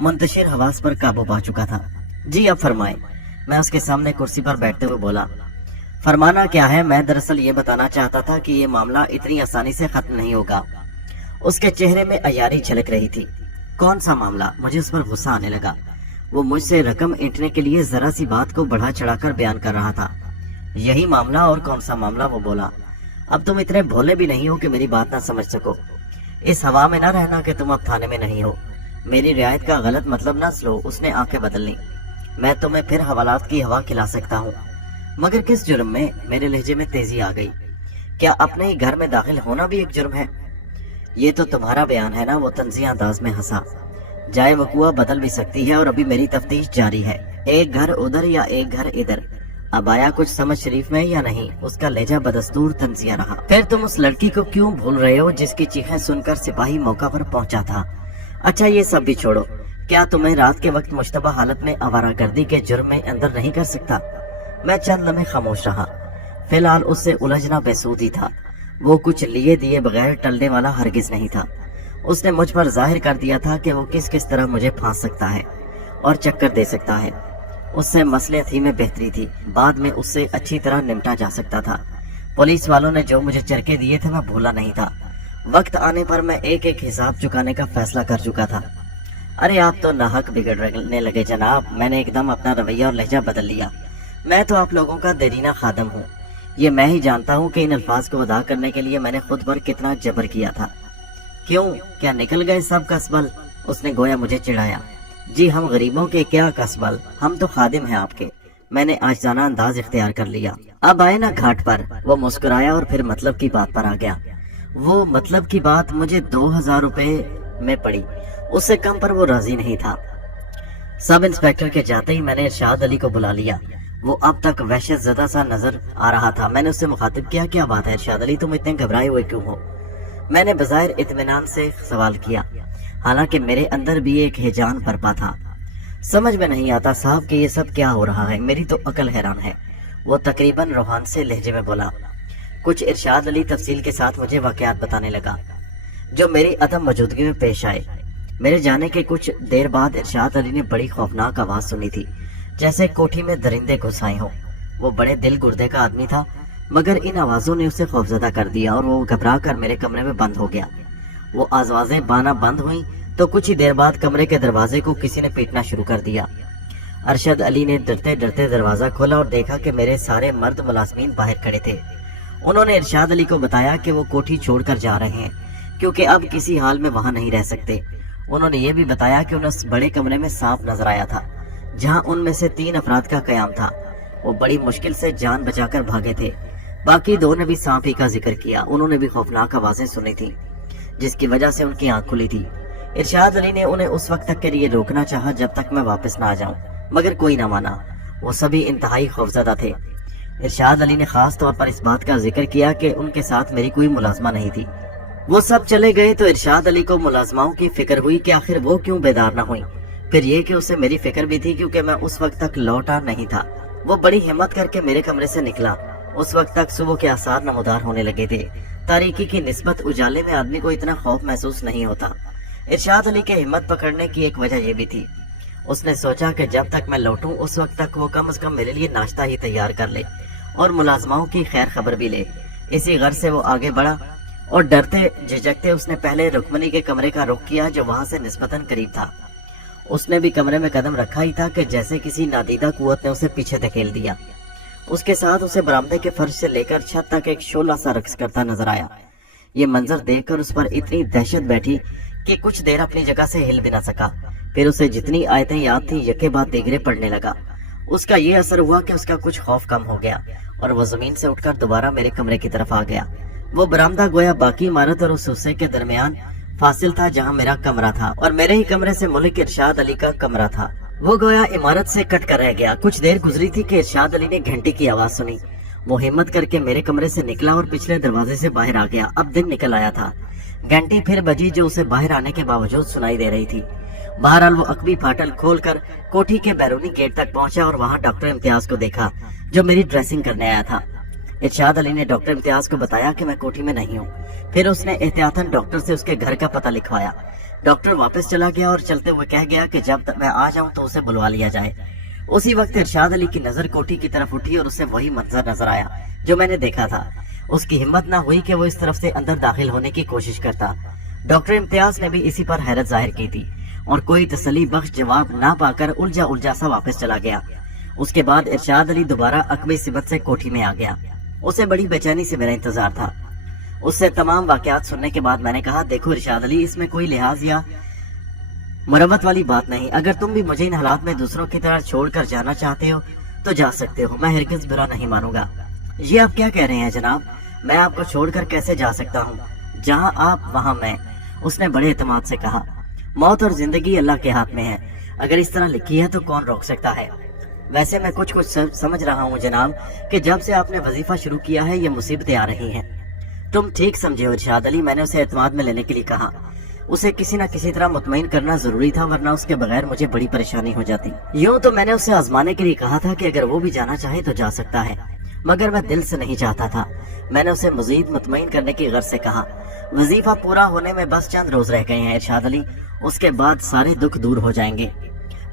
मुंतशिर हवास पर काबू पा चुका था। जी अब फरमाए, मैं उसके सामने कुर्सी पर बैठते हुए बोला। फरमाना क्या है? मैं दरअसल ये बताना चाहता था कि ये मामला इतनी आसानी से खत्म नहीं होगा। उसके चेहरे में अयारी झलक रही थी। कौन सा मामला? मुझे उस पर गुस्सा आने लगा। वो मुझसे रकम ऐंठने के लिए जरा सी बात को बढ़ा चढ़ाकर बयान कर रहा था। यही मामला, और कौन सा मामला? वो बोला। अब तुम इतने भोले भी नहीं हो कि मेरी बात ना समझ सको। इस हवा में ना रहना कि तुम अब थाने में नहीं हो। मेरी रियायत का गलत मतलब ना लो। उसने आंखें बदल ली। मैं तुम्हें फिर हवालात की हवा खिला सकता हूँ, मगर किस जुर्म में? मेरे लहजे में तेजी आ गई। क्या अपने ही घर में दाखिल होना भी एक जुर्म है? ये तो तुम्हारा बयान है ना? वो तंजिया अंदाज में हंसा। जाए वकुआ बदल भी सकती है और अभी मेरी तफ्तीश जारी है। एक घर उधर या एक घर इधर, अब आया कुछ समझ शरीफ में या नहीं? उसका लहजा बदस्तूर तंजिया रहा। फिर तुम उस लड़की को क्यों भूल रहे हो जिसकी चीखें सुनकर सिपाही मौका पर पहुंचा था? अच्छा ये सब भी छोड़ो, क्या तुम्हें रात के वक्त मुश्तबा हालत में आवारागर्दी के जुर्म में अंदर नहीं कर सकता? मैं चंद लम्हे खामोश रहा। फिलहाल उससे उलझना बेसूद ही था। वो कुछ लिए दिए बगैर टलने वाला हरगिज नहीं था। उसने मुझ पर जाहिर कर दिया था कि वो किस किस तरह मुझे फांस सकता है और चक्कर दे सकता है। उससे मसलियत ही में बेहतरी थी। बाद में उससे अच्छी तरह निपटा जा सकता था। पुलिस वालों ने जो मुझे चरके दिए थे मैं भूला नहीं था। वक्त आने पर मैं एक एक हिसाब चुकाने का फैसला कर चुका था। अरे आप तो नाहक बिगड़ने लगे जनाब। मैंने एकदम अपना रवैया और लहजा बदल लिया। मैं तो आप लोगों का देरीना खादम हूँ। ये मैं ही जानता हूँ कि इन अल्फाज को अदा करने के लिए मैंने खुद पर कितना जबर किया था। क्यों, क्या निकल गए सब कसबल? उसने गोया मुझे चिढ़ाया। जी हम गरीबों के क्या कसबल, हम तो खादिम हैं आपके। मैंने आशियाना अंदाज इख्तियार कर लिया। अब आए ना घाट पर। वो मुस्कुराया और फिर मतलब की बात पर आ गया। वो मतलब की बात मुझे 2000 रुपए में पड़ी। उससे कम पर वो राजी नहीं था। सब इंस्पेक्टर के जाते ही मैंने इरशाद अली को बुला लिया। वो अब तक वहशत ज़दा सा नजर आ रहा था। मैंने उससे मुखातिब किया, क्या बात है इरशाद अली, तुम इतने घबराए हुए क्यों हो? मैंने बज़ाहिर इत्मीनान से सवाल किया, हालांकि मेरे अंदर भी एक हिजान बरपा था। समझ में नहीं आता साहब कि ये सब क्या हो रहा है, मेरी तो अकल हैरान है। वो तकरीबन रूहान से लहजे में बोला। कुछ इरशाद अली तफसील के साथ मुझे वाक़यात बताने लगा जो मेरी अदम मौजूदगी में पेश आए। मेरे जाने के कुछ देर बाद इरशाद अली ने बड़ी खौफनाक आवाज सुनी थी, जैसे कोठी में दरिंदे घुस आए हों। वो बड़े दिल गुर्दे का आदमी था, मगर इन आवाजों ने उसे खौफजदा कर दिया और वो घबरा कर मेरे कमरे में बंद हो गया। वो आवाजें बाना बंद हुई तो कुछ ही देर बाद कमरे के दरवाजे को किसी ने पीटना शुरू कर दिया। अरशद अली ने डरते डरते दरवाजा खोला और देखा कि मेरे सारे मर्द मुलाजमीन बाहर खड़े थे। उन्होंने इरशाद अली को बताया कि वो कोठी छोड़कर जा रहे हैं, क्योंकि अब किसी हाल में वहां नहीं रह सकते। उन्होंने ये भी बताया कि उन्हें उस बड़े कमरे में सांप नजर आया था, जहां उनमें से 3 अफराद का कयाम था। वो बड़ी मुश्किल से जान बचाकर भागे थे। बाकी 2 ने भी सांप ही का जिक्र किया। उन्होंने भी खौफनाक आवाजें सुनी थी, जिसकी वजह से उनकी आंख खुली थी। इरशाद अली ने उन्हें उस वक्त तक के लिए रोकना चाहा जब तक मैं वापस ना आ जाऊं, मगर कोई ना माना। वो सभी इंतहाई खौफजदा थे। इरशाद अली ने खास तौर पर इस बात का जिक्र किया कि उनके साथ मेरी कोई मुलाजमा नहीं थी। वो सब चले गए तो इरशाद अली को मुलाजमाओं की फिक्र हुई कि आखिर वो क्यों बेदार न हुई। फिर ये कि उसे मेरी फिक्र भी थी, क्योंकि मैं उस वक्त तक लौटा नहीं था। वो बड़ी हिम्मत करके मेरे कमरे से निकला। उस वक्त तक सुबह के आसार नमूदार होने लगे थे। तारीकी की निस्बत उजाले में आदमी को इतना खौफ महसूस नहीं होता। इरशाद अली के हिम्मत पकड़ने की एक वजह यह भी थी, उसने सोचा कि जब तक मैं लौटूं उस वक्त तक वो कम से कम मेरे लिए नाश्ता ही तैयार कर ले और मुलाजमाओं की खैर खबर भी ले। इसी गर्ज से वो आगे बढ़ा और डरते झिझकते उसने पहले रुक्मनी के कमरे का रुख किया, जो वहां से निस्बतन करीब था। उसने भी कमरे में कदम रखा ही था कि जैसे किसी नादीदा कुव्वत ने उसे पीछे धकेल दिया। उसके साथ उसे बरामदे के फर्श से लेकर छत तक एक शोला सा रक्स करता नजर आया। ये मंजर देखकर उस पर इतनी दहशत बैठी कि कुछ देर अपनी जगह से हिल भी ना सका। फिर उसे जितनी आयतें याद थी यके बाद दीगरे पड़ने लगा। उसका ये असर हुआ कि उसका कुछ खौफ कम हो गया और वो जमीन से उठकर दोबारा मेरे कमरे की तरफ आ गया। वो बरामदा गोया बाकी इमारत और उस हिस्से के दरमियान फासिल था जहाँ मेरा कमरा था और मेरे ही कमरे से मलिक इरशाद अली का कमरा था। वो गोया इमारत से कट कर रह गया। कुछ देर गुजरी थी कि इरशाद अली ने घंटी की आवाज सुनी। वो हिम्मत करके मेरे कमरे से निकला और पिछले दरवाजे से बाहर आ गया। अब दिन निकल आया था। घंटी फिर बजी, जो उसे बाहर आने के बावजूद सुनाई दे रही थी। बहरहाल वो अकबी फाटल खोलकर कोठी के बैरूनी गेट तक पहुंचा और वहां डॉक्टर इम्तियाज को देखा, जो मेरी ड्रेसिंग करने आया था। इरशाद अली ने डॉक्टर इम्तियाज को बताया कि मैं कोठी में नहीं हूँ। फिर उसने एहतियातन डॉक्टर से उसके घर का पता लिखवाया। डॉक्टर वापस चला गया और चलते हुए कह गया कि जब तक मैं आ जाऊं तो उसे बुलवा लिया जाए। उसी वक्त इरशाद अली की नजर कोठी की तरफ उठी और उसे वही मंजर नजर आया जो मैंने देखा था। उसकी हिम्मत न हुई कि वो इस तरफ से अंदर दाखिल होने की कोशिश करता। डॉक्टर इम्तियाज ने भी इसी पर हैरत जाहिर की थी और कोई तसल्ली बख्श जवाब ना पाकर उलझा उलझा सा वापस चला गया। उसके बाद इरशाद अली दोबारा अकबी सिबत से कोठी में आ गया। उसे बड़ी बेचैनी से मेरा इंतजार था। उससे तमाम वाकयात सुनने के बाद मैंने कहा, देखो इरशाद अली, इसमें कोई लिहाज या मरम्मत वाली बात नहीं। अगर तुम भी मुझे इन हालात में दूसरों की तरह छोड़कर जाना चाहते हो तो जा सकते हो, मैं हरगिज़ बुरा नहीं मानूंगा। ये आप क्या कह रहे हैं जनाब? मैं आपको छोड़कर कैसे जा सकता हूँ? जहाँ आप वहाँ मैं, उसने बड़े एतमाद से कहा। मौत और जिंदगी अल्लाह के हाथ में है। अगर इस तरह लिखी है तो कौन रोक सकता है? वैसे मैं कुछ समझ रहा हूँ जनाब कि जब से आपने वजीफा शुरू किया है ये मुसीबतें आ रही हैं। तुम ठीक समझे हो इरशाद अली, मैंने उसे एतमाद में लेने के लिए कहा। उसे किसी न किसी तरह मुतमईन करना जरूरी था, वरना उसके बगैर मुझे बड़ी परेशानी हो जाती। यूं तो मैंने उसे आजमाने के लिए कहा था कि अगर वो भी जाना चाहे तो जा सकता है, मगर मैं दिल से नहीं चाहता था। मैंने उसे मजीद मुतमईन करने की गर्ज से कहा। वजीफा पूरा होने में बस चंद रोज रह गए हैं इरशाद अली, उसके बाद सारे दुख दूर हो जाएंगे।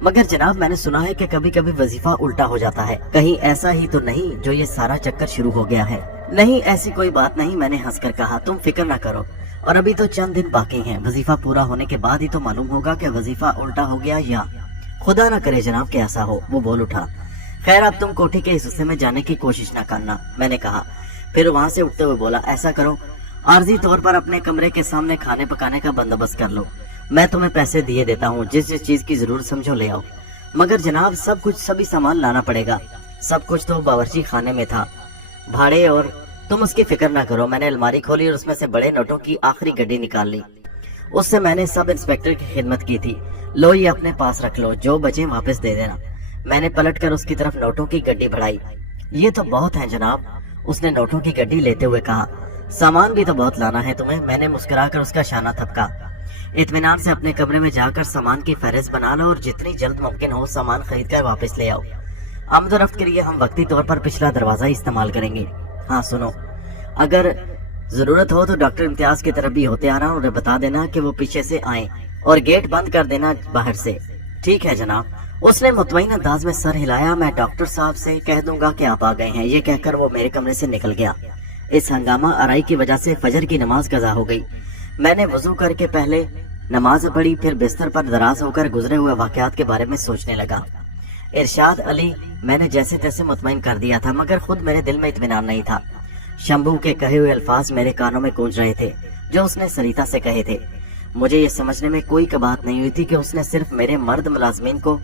मगर जनाब, मैंने सुना है कि कभी कभी वजीफा उल्टा हो जाता है। कहीं ऐसा ही तो नहीं जो ये सारा चक्कर शुरू हो गया है? नहीं, ऐसी कोई बात नहीं, मैंने हंसकर कहा। तुम फिक्र न करो, और अभी तो चंद दिन बाकी हैं। वजीफा पूरा होने के बाद ही तो मालूम होगा कि वजीफा उल्टा हो गया या खुदा न करे जनाब कि ऐसा हो। वो बोल उठा। खैर, अब तुम कोठी के इस हिस्से में जाने की कोशिश न करना, मैंने कहा। फिर वहाँ से उठते हुए बोला, ऐसा करो, आर्जी तौर पर अपने कमरे के सामने खाने पकाने का बंदोबस्त कर लो। मैं तुम्हें पैसे दिए देता हूँ, जिस जिस चीज की जरूरत समझो ले आओ। मगर जनाब, सब कुछ सभी सामान लाना पड़ेगा। सब कुछ तो बावर्ची खाने में था, भाड़े और तुम उसकी फिक्र ना करो। मैंने अलमारी खोली और उसमें से बड़े नोटों की आखिरी गड्डी निकाल ली। उससे मैंने सब इंस्पेक्टर की खिदमत की थी। लो ये अपने पास रख लो, जो बचे वापस दे देना। मैंने पलटकर उसकी तरफ नोटों की गड्डी बढ़ाई। ये तो बहुत है जनाब, उसने नोटों की गड्डी लेते हुए कहा। सामान भी तो बहुत लाना है तुम्हें, मैंने मुस्कुराकर उसका शाना थपका। इत्मीनान से अपने कमरे में जाकर सामान की फहरिस्त बना लो और जितनी जल्द मुमकिन हो सामान खरीद कर वापस ले आओ। आमदोरफ्त के लिए हम वक्ती तौर पर पिछला दरवाजा इस्तेमाल करेंगे। हाँ सुनो, अगर जरूरत हो तो डॉक्टर इम्तियाज की तरफ भी होते आना और उन्हें बता देना कि वो पीछे से आए और गेट बंद कर देना बाहर से। ठीक है जनाब। उसने मुतमईन अंदाज में सर हिलाया। मैं डॉक्टर साहब से कह दूंगा कि आप आ गए हैं, ये कहकर वो मेरे कमरे से निकल गया। इस हंगामा आराई की वजह से फजर की नमाज कज़ा हो गई। मैंने वजू करके पहले नमाज पढ़ी, फिर बिस्तर पर दराज होकर गुजरे हुए वाकयात के बारे में सोचने लगा। इरशाद अली मैंने जैसे तैसे मुतमईन कर दिया था, मगर खुद मेरे दिल में इत्मीनान नहीं था। शंभू के कहे हुए अल्फाज मेरे कानों में गूंज रहे थे, जो उसने सरिता से कहे थे। मुझे ये समझने में कोई कबात नहीं हुई थी कि उसने सिर्फ मेरे मर्द मुलाजमीन को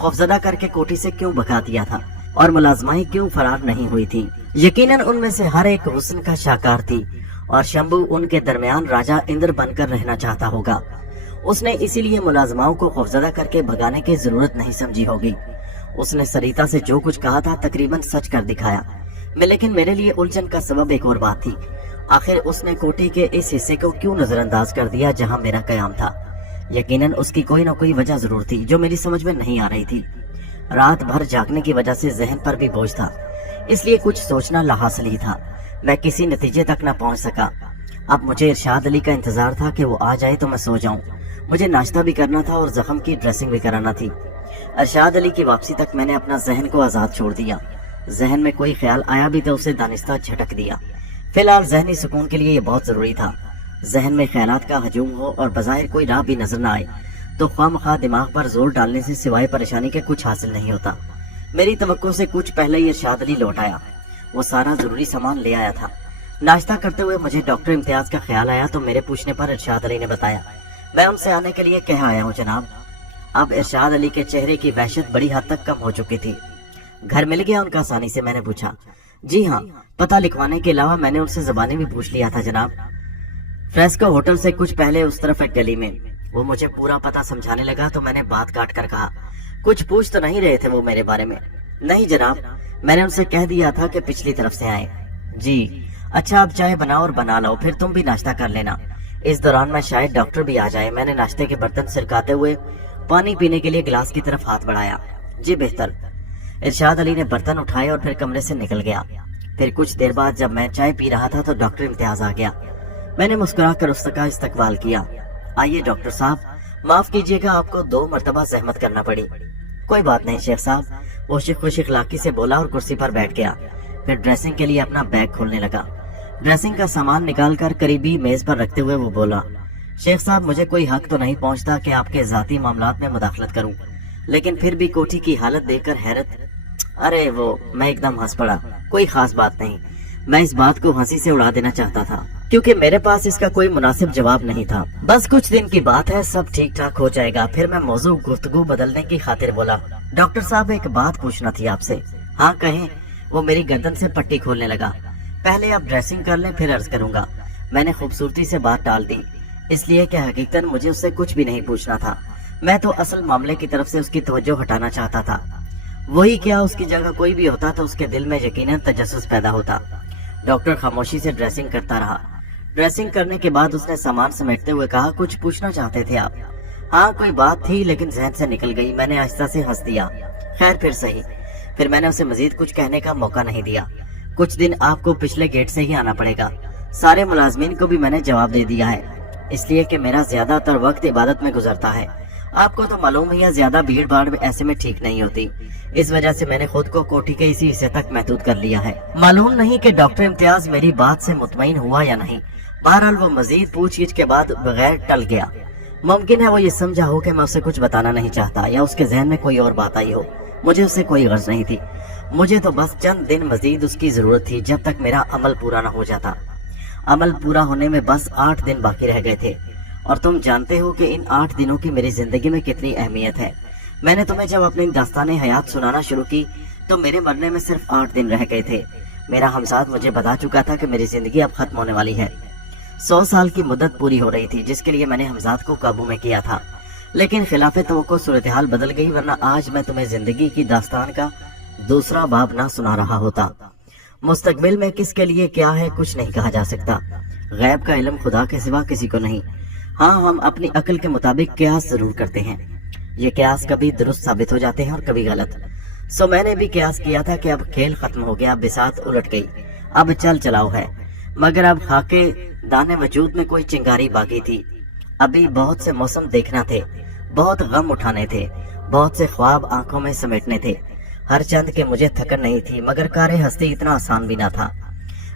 खौफजदा करके कोठी से क्यों भगा दिया था और मुलाजमाई क्यों फरार नहीं हुई थी। यकीनन उनमें से हर एक हुस्न का शाकार थी और शंभू उनके दरमियान राजा इंद्र बनकर रहना चाहता होगा। उसने इसीलिए मुलाजमाओं को खौफजदा करके भगाने की जरूरत नहीं समझी होगी। उसने सरिता से जो कुछ कहा था तकरीबन सच कर दिखाया। लेकिन मेरे लिए उलझन का सबब एक और बात थी। आखिर उसने कोठी के इस हिस्से को क्यों नजरअंदाज कर दिया जहां मेरा कयाम था। यकीनन उसकी कोई न कोई वजह जरूर थी जो मेरी समझ में नहीं आ रही थी। रात भर जागने की वजह से जहन पर भी बोझ था, इसलिए कुछ सोचना लाहासिल ही था। मैं किसी नतीजे तक न पहुंच सका। अब मुझे इरशाद अली का इंतजार था कि वो आ जाए तो मैं सो जाऊं। मुझे नाश्ता भी करना था और जख्म की ड्रेसिंग भी कराना थी। इरशाद अली की वापसी तक मैंने अपना जहन को आजाद छोड़ दिया। जहन में कोई ख्याल आया भी तो उसे दानिस्ता झटक दिया। फिलहाल जहनी सुकून के लिए ये बहुत जरूरी था। जहन में ख्यालात का हजूम हो और बज़ाहिर कोई राह भी नजर न आए तो ख्वामख्वाह दिमाग पर जोर डालने से सिवाय परेशानी के कुछ हासिल नहीं होता। मेरी तवक्को से कुछ पहले ही इरशाद अली लौट आया। वो सारा जरूरी सामान ले आया था। नाश्ता करते हुए मुझे डॉक्टर इम्तियाज का ख्याल आया तो मेरे पूछने पर इरशाद अली ने बताया, मैं उनसे आने के लिए कह आया हूँ जनाब। अब इरशाद अली के चेहरे की वहशत बड़ी हद तक कम हो चुकी थी। घर मिल गया उनका आसानी से? मैंने पूछा। जी हाँ, पता लिखवाने के अलावा मैंने उनसे ज़बानी भी पूछ लिया था जनाब। फ्रेस्को होटल से कुछ पहले उस तरफ एक गली में। वो मुझे पूरा पता समझाने लगा तो मैंने बात काट कर कहा, कुछ पूछ तो नहीं रहे थे वो मेरे बारे में? नहीं जनाब, मैंने उनसे कह दिया था कि पिछली तरफ से आए। जी अच्छा, अब चाय बनाओ और बना लो, फिर तुम भी नाश्ता कर लेना। इस दौरान मैं शायद डॉक्टर भी आ जाए। मैंने नाश्ते के बर्तन सिरकाते हुए पानी पीने के लिए गिलास की तरफ हाथ बढ़ाया। जी बेहतर। इरशाद अली ने बर्तन उठाए और फिर कमरे से निकल गया। फिर कुछ देर बाद जब मैं चाय पी रहा था तो डॉक्टर इम्तियाज आ गया। मैंने मुस्कुराकर उसका इस्तकबाल किया। आइए डॉक्टर साहब, माफ कीजिएगा आपको 2 मरतबा जहमत करना पड़ी। कोई बात नहीं शेख साहब, वो खुश इखलाकी से बोला और कुर्सी पर बैठ गया। फिर ड्रेसिंग के लिए अपना बैग खोलने लगा। ड्रेसिंग का सामान निकालकर करीबी मेज पर रखते हुए वो बोला, शेख साहब मुझे कोई हक तो नहीं पहुंचता कि आपके जाती मामलात में मुदाखलत करूं, लेकिन फिर भी कोठी की हालत देखकर हैरत। अरे वो, मैं एकदम हंस पड़ा। कोई खास बात नहीं, मैं इस बात को हंसी से उड़ा देना चाहता था क्योंकि मेरे पास इसका कोई मुनासिब जवाब नहीं था। बस कुछ दिन की बात है, सब ठीक ठाक हो जाएगा। फिर मैं मौजू गुफ्तगू बदलने की खातिर बोला, डॉक्टर साहब एक बात पूछना थी आपसे। हाँ कहें। वो मेरी गर्दन से पट्टी खोलने लगा। पहले आप ड्रेसिंग कर लें, फिर अर्ज करूंगा। मैंने खूबसूरती से बात टाल दी, इसलिए कि हकीकतन मुझे उससे कुछ भी नहीं पूछना था। मैं तो असल मामले की तरफ से उसकी तवज्जो हटाना चाहता था। वही क्या, उसकी जगह कोई भी होता तो उसके दिल में यकीनन तजस्सुस पैदा होता। डॉक्टर खामोशी से ड्रेसिंग करता रहा। ड्रेसिंग करने के बाद उसने सामान समेटते हुए कहा, कुछ पूछना चाहते थे आप? हाँ कोई बात थी लेकिन जहन से निकल गई। मैंने आहिस्ता से हंस दिया। खैर फिर सही। फिर मैंने उसे मजीद कुछ कहने का मौका नहीं दिया। कुछ दिन आपको पिछले गेट से ही आना पड़ेगा। सारे मुलाजमीन को भी मैंने जवाब दे दिया है, इसलिए कि मेरा ज्यादातर वक्त इबादत में गुजरता है। आपको तो मालूम है ज्यादा भीड़ भाड़ ऐसे में ठीक नहीं होती। इस वजह से मैंने खुद को कोठी के इसी हिस्से तक महदूद कर लिया है। मालूम नहीं कि डॉक्टर इम्तियाज मेरी बात से मुतमईन हुआ या नहीं। बहरहाल वो मजीद पूछगिछ के बाद बगैर टल गया। मुमकिन है वो ये समझा हो कि मैं उसे कुछ बताना नहीं चाहता या उसके जहन में कोई और बात आई हो। मुझे उससे कोई गर्ज नहीं थी। मुझे तो बस चंद दिन मजीद उसकी जरूरत थी जब तक मेरा अमल पूरा न हो जाता। अमल पूरा होने में बस 8 दिन बाकी रह गए थे और तुम जानते हो कि इन 8 दिनों की मेरी जिंदगी में कितनी अहमियत है। मैंने तुम्हें जब अपनी दास्ताने हयात सुनाना शुरू की तो मेरे मरने में सिर्फ 8 दिन रह गए थे। मेरा हमसाद मुझे बता चुका था कि मेरी जिंदगी अब खत्म होने वाली है। 100 साल की मुद्दत पूरी हो रही थी जिसके लिए मैंने हमजाद को काबू में किया था, लेकिन खिलाफे तवक्को सूरत-ए-हाल बदल गई, वरना आज मैं तुम्हें जिंदगी की दास्तान का दूसरा बाब ना सुना रहा होता। मुस्तकबिल में किसके लिए क्या है कुछ नहीं कहा जा सकता। गैब का इल्म खुदा के सिवा किसी को नहीं। हाँ, हम अपनी अक्ल के मुताबिक कियास जरूर करते हैं। ये कियास कभी दुरुस्त साबित हो जाते हैं और कभी गलत। सो मैंने भी कियास किया था कि अब खेल खत्म हो गया, बिसात उलट गई, अब चल चलाओ है। मगर अब खाके दाने वजूद में कोई चिंगारी बाकी थी। अभी बहुत से मौसम देखना थे, बहुत गम उठाने थे, बहुत से ख्वाब आंखों में समेटने थे। हर चंद के मुझे थकन नहीं थी, मगर कारे हस्ती इतना आसान भी ना था।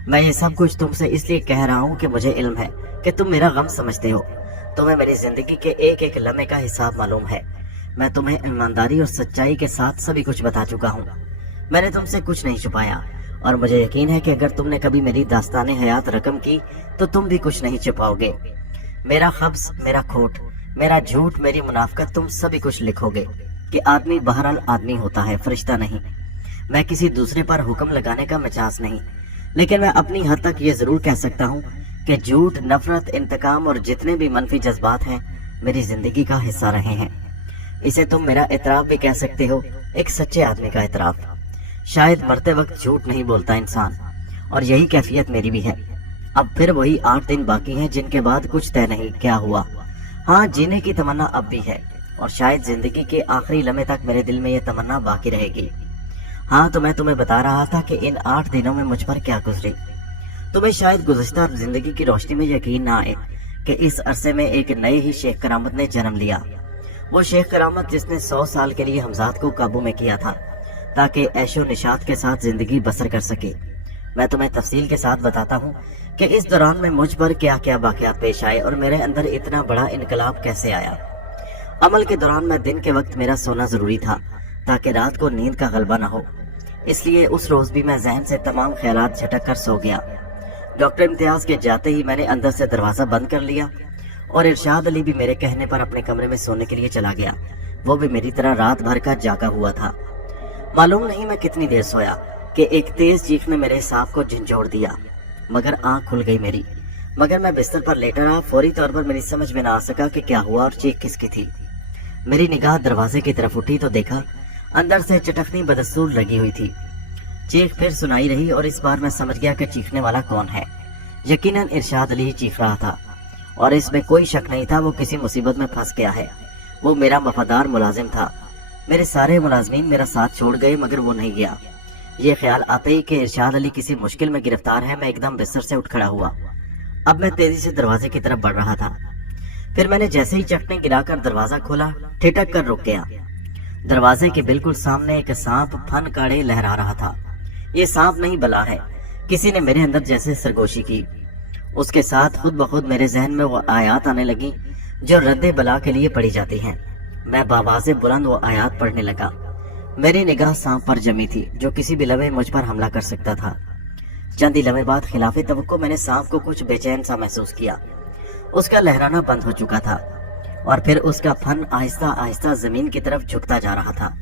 मैं ये सब कुछ तुमसे इसलिए कह रहा हूँ कि मुझे इल्म है कि तुम मेरा गम समझते हो। तुम्हें मेरी जिंदगी के एक एक लम्हे का हिसाब मालूम है। मैं तुम्हें ईमानदारी और सच्चाई के साथ सभी कुछ बता चुका हूँ। मैंने तुमसे कुछ नहीं छुपाया और मुझे यकीन है कि अगर तुमने कभी मेरी दास्ताने हयात रकम की तो तुम भी कुछ नहीं छुपाओगे। मेरा खब्स, मेरा खोट, मेरा झूठ, मेरी मुनाफकत, तुम सभी कुछ लिखोगे कि आदमी बहरहाल आदमी होता है, फरिश्ता नहीं। मैं किसी दूसरे पर हुक्म लगाने का मिजाज नहीं, लेकिन मैं अपनी हद तक ये जरूर कह सकता हूँ कि झूठ, नफरत, इंतकाम और जितने भी मनफी जज्बात हैं मेरी जिंदगी का हिस्सा रहे हैं। इसे तुम मेरा एतराफ भी कह सकते हो, एक सच्चे आदमी का एतराफ। शायद मरते वक्त झूठ नहीं बोलता इंसान, और यही कैफियत मेरी भी है। अब फिर वही 8 दिन बाकी हैं जिनके बाद कुछ तय नहीं क्या हुआ। हाँ, जीने की तमन्ना अब भी है और शायद जिंदगी के आखिरी लम्हे तक मेरे दिल में ये तमन्ना बाकी रहेगी। हाँ, तो मैं तुम्हें बता रहा था कि इन 8 दिनों में मुझ पर क्या गुजरी। तुम्हें शायद गुज़श्ता जिंदगी की रोशनी में यकीन ना आए कि इस अरसे में एक नए ही शेख करामत ने जन्म लिया। वो शेख करामत जिसने 100 साल के लिए हमजाद को काबू में किया था ताकि ऐशो निशात के साथ जिंदगी बसर कर सके। मैं तुम्हें तफसील के साथ बताता हूँ कि इस दौरान में मुझ पर क्या क्या वाक़यात पेश आए और मेरे अंदर इतना बड़ा इनकलाब कैसे आया। अमल के दौरान में दिन के वक्त मेरा सोना जरूरी था ताकि रात को नींद का गलबा ना हो, इसलिए उस रोज भी मैं जहन से तमाम ख्यालात झटक कर सो गया। डॉक्टर इम्तियाज के जाते ही मैंने अंदर से दरवाजा बंद कर लिया और इरशाद अली भी मेरे कहने पर अपने कमरे में सोने के लिए चला गया। वो भी मेरी तरह रात भर का जागा हुआ था। मालूम नहीं मैं कितनी देर सोया कि एक तेज चीख ने मेरे सांप को झंझोड़ दिया, मगर आंख खुल गई मेरी। मगर मैं बिस्तर पर लेटा रहा। फौरी तौर पर मेरी समझ में ना आ सका कि क्या हुआ और चीख किसकी थी। मेरी निगाह दरवाजे की तरफ उठी तो देखा अंदर से चटकनी बदस्तूर लगी हुई थी। चीख फिर सुनाई रही और इस बार मैं समझ गया कि चीखने वाला कौन है। यकीनन इरशाद अली चीख रहा था और इसमें कोई शक नहीं था वो किसी मुसीबत में फंस गया है। वो मेरा वफादार मुलाजिम था। मेरे सारे मुलाजमीन मेरा साथ छोड़ गए मगर वो नहीं गया। ये ख्याल आते ही कि इरशाद अली किसी मुश्किल में गिरफ्तार है, मैं एकदम बिस्तर से उठ खड़ा हुआ। अब मैं तेजी से दरवाजे की तरफ बढ़ रहा था। फिर मैंने जैसे ही चटनी गिराकर दरवाजा खोला, ठिठक कर रुक गया। दरवाजे के बिल्कुल सामने एक सांप फन काढ़े लहरा रहा था। ये सांप नहीं बला है। किसी ने मेरे अंदर जैसे सरगोशी की। उसके साथ खुद ब खुद मेरे जहन में वो आयात आने लगी जो रद्दे बला के लिए पढ़ी जाती हैं। मैं बावाज़े बुलंद वो आयात पढ़ने लगा। मेरी निगाह सांप पर जमी थी जो किसी भी लम्हे मुझ पर हमला कर सकता था। चंद ही लम्हे बाद खिलाफे तवक्को मैंने सांप को कुछ बेचैन सा महसूस किया। उसका लहराना बंद हो चुका था और फिर उसका फन आहिस्ता आहिस्ता जमीन की तरफ झुकता जा रहा था।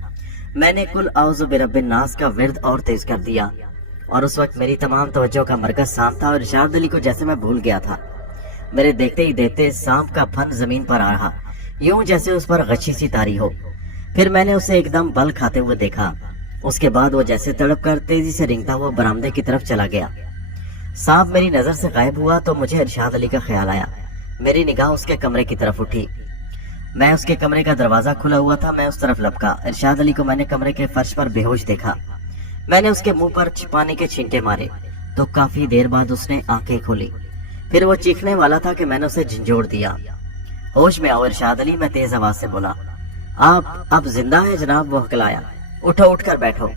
मैंने कुल औज़ु बिरब्बिन नास का विर्द और तेज कर दिया और उस वक्त मेरी तमाम तवज्जो का मरकज सांप था और इरशाद अली को जैसे मैं भूल गया था। मेरे देखते ही देखते सांप का फन जमीन पर आ रहा, यूं जैसे उस पर गच्छी सी तारी हो। फिर मैंने उसे एकदम बल खाते हुए देखा। उसके बाद वो जैसे तड़प कर तेजी से रेंगता हुआ बरामदे की तरफ चला गया। सांप मेरी नजर से गायब हुआ तो मुझे इरशाद अली का ख्याल आया। मेरी निगाह उसके कमरे की तरफ उठी। मैं उसके कमरे का दरवाजा खुला हुआ था। मैं उस तरफ लपका। इरशाद अली को मैंने कमरे के फर्श पर बेहोश देखा। मैंने उसके मुंह पर पानी के छींटे मारे तो काफी देर बाद उसने आंखें खोली। फिर वो चीखने वाला था कि मैंने उसे झंझोड़ दिया। होश में आओ इरशाद अली, मैं तेज आवाज से बोला। आप अब जिंदा है जनाब? वो हकलाया। उठो, उठकर बैठो।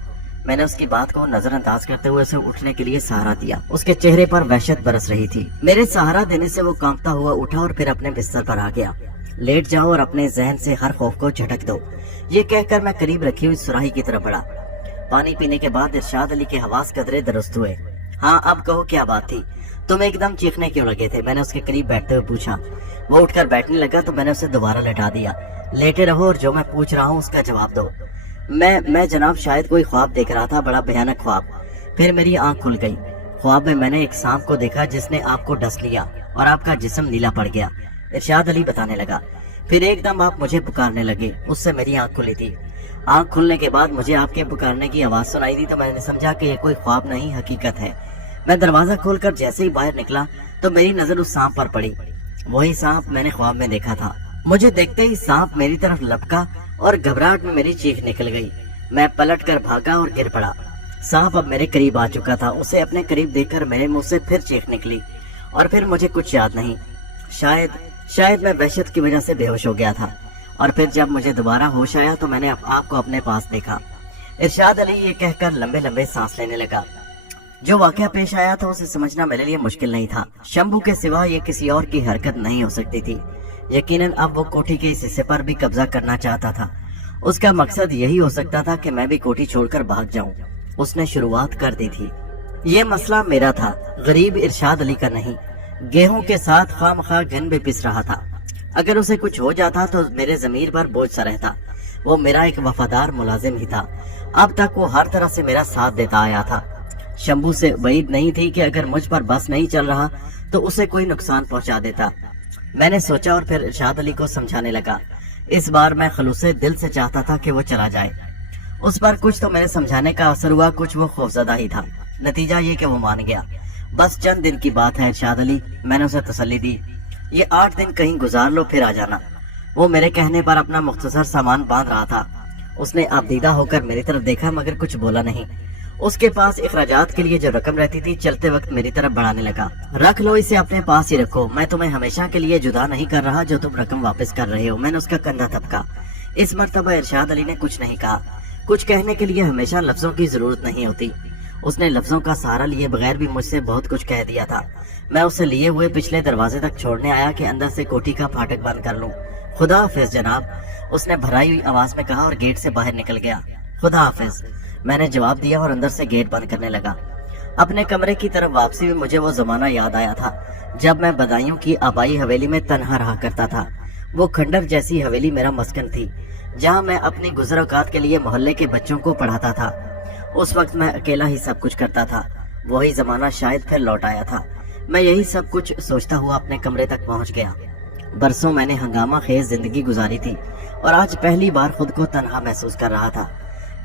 मैंने उसकी बात को नजरअंदाज करते हुए उसे उठने के लिए सहारा दिया। उसके चेहरे पर वहशत बरस रही थी। मेरे सहारा देने से वो कांपता हुआ उठा और फिर अपने बिस्तर पर आ गया। लेट जाओ और अपने जहन से हर खौफ को झटक दो, ये कहकर मैं करीब रखी हुई सुराही की तरफ बढ़ा। पानी पीने के बाद इरशाद अली के हवास कदरे दुरुस्त हुए। हाँ, अब कहो क्या बात थी? तुम एकदम चीखने क्यों लगे थे? मैंने उसके करीब बैठते हुए पूछा। वो उठकर बैठने लगा तो मैंने उसे दोबारा लेटा दिया। लेटे रहो और जो मैं पूछ रहा हूँ उसका जवाब दो। मैं जनाब शायद कोई ख्वाब देख रहा था, बड़ा भयानक ख्वाब। फिर मेरी आंख खुल गई। ख्वाब में मैंने एक सांप को देखा जिसने आपको डस लिया और आपका जिस्म नीला पड़ गया। इरशाद अली बताने लगा, फिर एकदम आप मुझे पुकारने लगे। उससे मेरी आंख खुली थी। आंख खुलने के बाद मुझे आपके पुकारने की आवाज सुनाई दी तो मैंने समझा कि ये कोई ख्वाब नहीं, हकीकत है। मैं दरवाजा खोलकर जैसे ही बाहर निकला तो मेरी नजर उस सांप पर पड़ी। वही सांप मैंने ख्वाब में देखा था। मुझे देखते ही सांप मेरी तरफ लपका और घबराहट में मेरी चीख निकल गई। मैं पलट कर भागा और गिर पड़ा। सांप अब मेरे करीब आ चुका था। उसे अपने करीब देखकर मेरे मुंह से फिर चीख निकली और फिर मुझे कुछ याद नहीं। शायद मैं वहशत की वजह से बेहोश हो गया था। और फिर जब मुझे दोबारा होश आया तो मैंने आपको अपने पास देखा। इरशाद अली ये कहकर लंबे लंबे सांस लेने लगा। जो वाकया पेश आया था उसे समझना मेरे लिए मुश्किल नहीं था। शंभू के सिवा ये किसी और की हरकत नहीं हो सकती थी। यकीनन अब वो कोठी के इस हिस्से पर भी कब्जा करना चाहता था। उसका मकसद यही हो सकता था कि मैं भी कोठी छोड़कर भाग जाऊं। उसने शुरुआत कर दी थी। ये मसला मेरा था, गरीब इरशाद अली का नहीं। गेहूं के साथ खामखा घन भी पिस रहा था। अगर उसे कुछ हो जाता तो मेरे जमीर पर बोझ सा रहता। वो मेरा एक वफादार मुलाजिम ही था। अब तक वो हर तरह से मेरा साथ देता आया था। शंभू से उम्मीद नहीं थी कि अगर मुझ पर बस नहीं चल रहा तो उसे कोई नुकसान पहुंचा देता। मैंने सोचा और फिर इरशाद अली को समझाने लगा। इस बार मैं खलूसे दिल से चाहता था कि वो चला जाए। उस पर कुछ तो मेरे समझाने का असर हुआ, कुछ वो खौफजदा ही था। नतीजा ये कि वो मान गया। बस चंद दिन की बात है इरशाद अली, मैंने उसे तसल्ली दी। ये 8 दिन कहीं गुजार लो फिर आ जाना। वो मेरे कहने पर अपना मुख्तसर सामान बांध रहा था। उसने आपदीदा होकर मेरी तरफ देखा मगर कुछ बोला नहीं। उसके पास इखराजात के लिए जो रकम रहती थी चलते वक्त मेरी तरफ बढ़ाने लगा। रख लो, इसे अपने पास ही रखो, मैं तुम्हें हमेशा के लिए जुदा नहीं कर रहा जो तुम रकम वापस कर रहे हो। मैंने उसका कंधा थपका। इस मर्तबा इरशाद अली ने कुछ नहीं कहा। कुछ कहने के लिए हमेशा लफ्जों की जरूरत नहीं होती। उसने लफ्जों का सहारा लिए बगैर भी मुझसे बहुत कुछ कह दिया था। मैं उसे लिए हुए पिछले दरवाजे तक छोड़ने आया कि अंदर से कोठी का फाटक बंद कर लूं। खुदा हाफिज जनाब, उसने भराई हुई आवाज में कहा और गेट से बाहर निकल गया। खुदा हाफिज, मैंने जवाब दिया और अंदर से गेट बंद करने लगा। अपने कमरे की तरफ वापसी में मुझे वो जमाना याद आया था जब मैं बदायूं की आबाई हवेली में तन्हा रहा करता था। वो खंडर जैसी हवेली मेरा मस्कन थी जहां मैं अपनी गुज़र औकात के लिए मोहल्ले के बच्चों को पढ़ाता था। उस वक्त मैं अकेला ही सब कुछ करता था। वही जमाना शायद फिर लौट आया था। मैं यही सब कुछ सोचता हुआ अपने कमरे तक पहुंच गया। बरसों मैंने हंगामा खेज जिंदगी गुजारी थी और आज पहली बार खुद को तन्हा महसूस कर रहा था।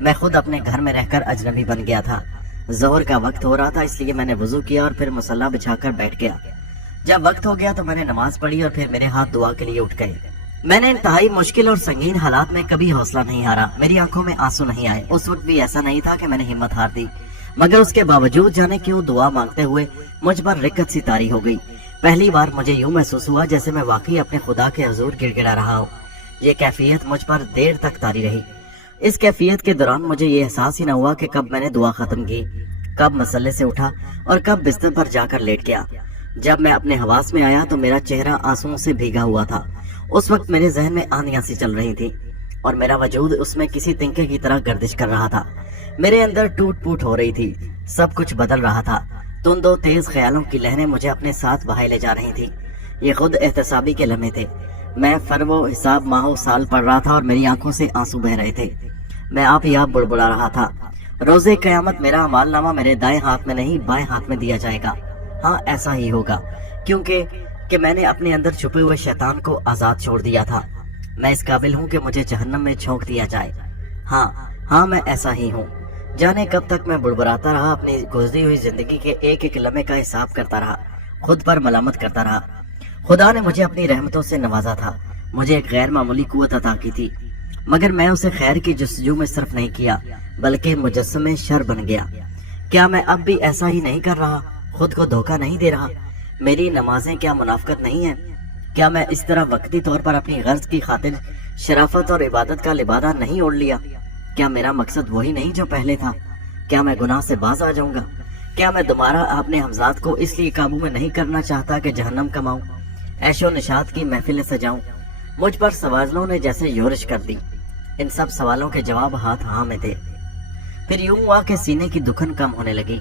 मैं खुद अपने घर में रहकर अजनबी बन गया था। ज़ोहर का वक्त हो रहा था, इसलिए मैंने वुजू किया और फिर मुसल्ला बिछाकर बैठ गया। जब वक्त हो गया तो मैंने नमाज पढ़ी और फिर मेरे हाथ दुआ के लिए उठ गए। मैंने इंतहाई मुश्किल और संगीन हालात में कभी हौसला नहीं हारा। मेरी आंखों में आंसू नहीं आए। उस वक्त भी ऐसा नहीं था कि मैंने हिम्मत हार दी, मगर उसके बावजूद जाने क्यों दुआ मांगते हुए मुझ पर रिक्कत सी तारी हो गई। पहली बार मुझे यूं महसूस हुआ जैसे मैं वाकई अपने खुदा के हुजूर गिड़गिड़ा रहा हूँ। ये कैफियत मुझ पर देर तक तारी रही। इस कैफियत के दौरान मुझे ये एहसास ही न हुआ कि कब मैंने दुआ खत्म की, कब मसल्ले से उठा और कब बिस्तर पर जाकर लेट गया। जब मैं अपने हवास में आया तो मेरा चेहरा आंसुओं से भीगा हुआ था। उस वक्त मेरे जहन में आंधियां सी चल रही थी और मेरा वजूद उसमें किसी तिनके की तरह गर्दिश कर रहा था। मेरे अंदर टूट फूट हो रही थी। सब कुछ बदल रहा था। तुंदो तेज ख्यालों की लहरें मुझे अपने साथ बहाए ले जा रही थी। ये खुद एहतसाबी के लम्हे थे। मैं फरवो हिसाब माहो साल पढ़ रहा था और मेरी आंखों से आंसू बह रहे थे। मैं आप ही आप बुड़बुड़ा रहा था। रोजे क़यामत मेरा अमालनामा मेरे दाएं हाथ में नहीं बाएं हाथ में दिया जाएगा। हाँ, ऐसा ही होगा, क्योंकि मैंने अपने अंदर छुपे हुए शैतान को आजाद छोड़ दिया था। मैं इस काबिल हूँ कि मुझे जहन्नम में झोंक दिया जाए। हाँ, मैं ऐसा ही हूँ। जाने कब तक मैं बुड़बुड़ाता रहा, अपनी गुजरी हुई जिंदगी के एक एक लम्हे का हिसाब करता रहा, खुद पर मलामत करता रहा। खुदा ने मुझे अपनी रहमतों से नवाजा था, मुझे एक गैर मामूली कुव्वत अता की थी, मगर मैं उसे खैर की जस्तजू में सिर्फ नहीं किया बल्कि मुजस्समे शर बन गया। क्या मैं अब भी ऐसा ही नहीं कर रहा? खुद को धोखा नहीं दे रहा? मेरी नमाजें क्या मुनाफकत नहीं है? क्या मैं इस तरह वक्ती तौर पर अपनी गर्ज की खातिर शराफत और इबादत का लिबादा नहीं ओढ़ लिया? क्या मेरा मकसद वही नहीं जो पहले था? क्या मैं गुनाह से बाज आ जाऊंगा? क्या मैं दोबारा अपने हमजाद को इसलिए काबू में नहीं करना चाहता कि जहन्नम कमाऊं, ऐशो निशात की महफिलें सजाऊं? मुझ पर सवालों ने जैसे योरिश कर दी। इन सब सवालों के जवाब हाथ हाँ में थे। फिर यूं हुआ कि सीने की दुखन कम होने लगी,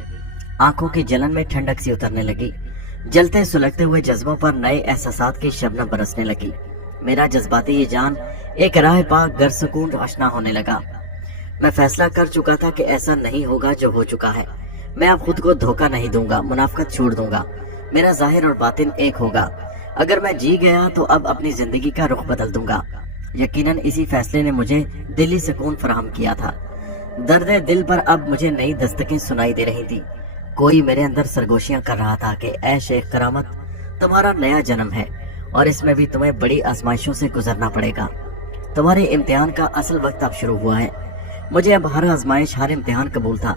आंखों की जलन में ठंडक सी उतरने लगी, जलते सुलगते हुए जज्बों पर नए एहसासात की शबनम बरसने लगी। मेरा जज्बाती ये जान एक राह पाक गर सुकून आशना होने लगा। मैं फैसला कर चुका था कि ऐसा नहीं होगा जो हो चुका है। मैं अब खुद को धोखा नहीं दूंगा, मुनाफकत छोड़ दूंगा। میرا ظاہر اور باطن ایک ہوگا۔ اگر میں جی گیا تو اب اپنی زندگی کا رخ بدل دوں گا۔ یقیناً اسی فیصلے نے مجھے دلی سکون فراہم کیا تھا۔ درد دل پر اب مجھے نئی دستکیں سنائی دے رہی تھی۔ کوئی میرے اندر سرگوشیاں کر رہا تھا کہ اے شیخ کرامت، تمہارا نیا جنم ہے اور اس میں بھی تمہیں بڑی آزمائشوں سے گزرنا پڑے گا۔ تمہارے امتحان کا اصل وقت اب شروع ہوا ہے۔ مجھے اب ہر آزمائش، ہر امتحان قبول تھا۔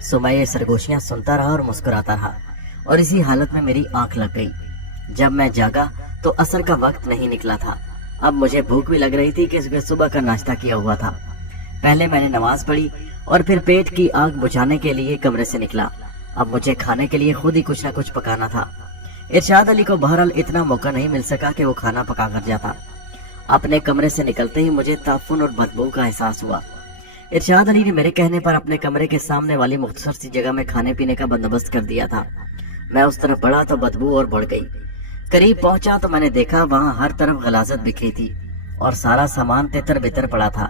سو میں یہ سرگوشیاں سنتا رہا اور مسکراتا رہا، اور اسی حالت میں میری آنکھ لگ گئی۔ جب میں جاگا تو عصر کا وقت نہیں نکلا تھا۔ اب مجھے بھوک بھی لگ رہی تھی کہ صبح کا ناشتہ کیا ہوا تھا۔ پہلے میں نے نماز پڑھی اور پھر پیٹ کی آگ بجھانے کے لیے کمرے سے نکلا۔ اب مجھے کھانے کے لیے خود ہی کچھ نہ کچھ پکانا تھا۔ ارشاد علی کو بہرحال اتنا موقع نہیں مل سکا کہ وہ کھانا پکا کر جاتا۔ اپنے کمرے سے نکلتے ہی مجھے تعفن اور بدبو کا احساس ہوا۔ ارشاد علی نے میرے کہنے پر اپنے کمرے کے سامنے والی مختصر سی جگہ میں کھانے پینے کا بندوبست کر دیا تھا۔ میں اس طرف بڑھا تو بدبو اور بڑھ گئی۔ قریب پہنچا تو میں نے دیکھا وہاں ہر طرف غلاظت بکھری تھی اور سارا سامان تتر بتر پڑا تھا۔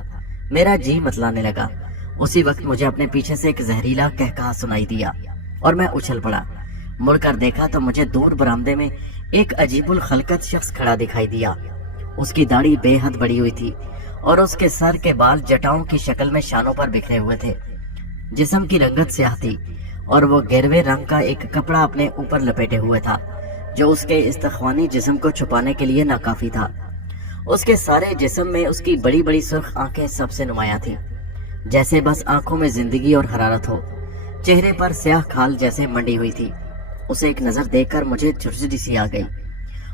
میرا جی متلانے لگا۔ اسی وقت مجھے اپنے پیچھے سے ایک زہریلا کہکہا سنائی دیا اور میں اچھل پڑا۔ مڑ کر دیکھا تو مجھے دور برآمدے میں ایک عجیب الخلقت شخص کھڑا دکھائی دیا۔ اس کی داڑھی بے حد بڑی ہوئی تھی اور اس کے سر کے بال جٹاؤں کی شکل میں شانوں پر بکھرے ہوئے تھے۔ جسم کی رنگت سیاہ تھی اور وہ گہرے رنگ کا ایک کپڑا اپنے اوپر لپیٹے ہوئے تھا جو اس کے استخوانی جسم کو چھپانے کے لیے ناکافی تھا۔ اس کے سارے جسم میں اس کی بڑی بڑی سرخ آنکھیں سب سے نمایاں تھیں، جیسے بس آنکھوں میں زندگی اور حرارت ہو۔ چہرے پر سیاہ کھال جیسے منڈی ہوئی تھی۔ اسے ایک نظر دیکھ کر مجھے جھرجھری سی آ گئی۔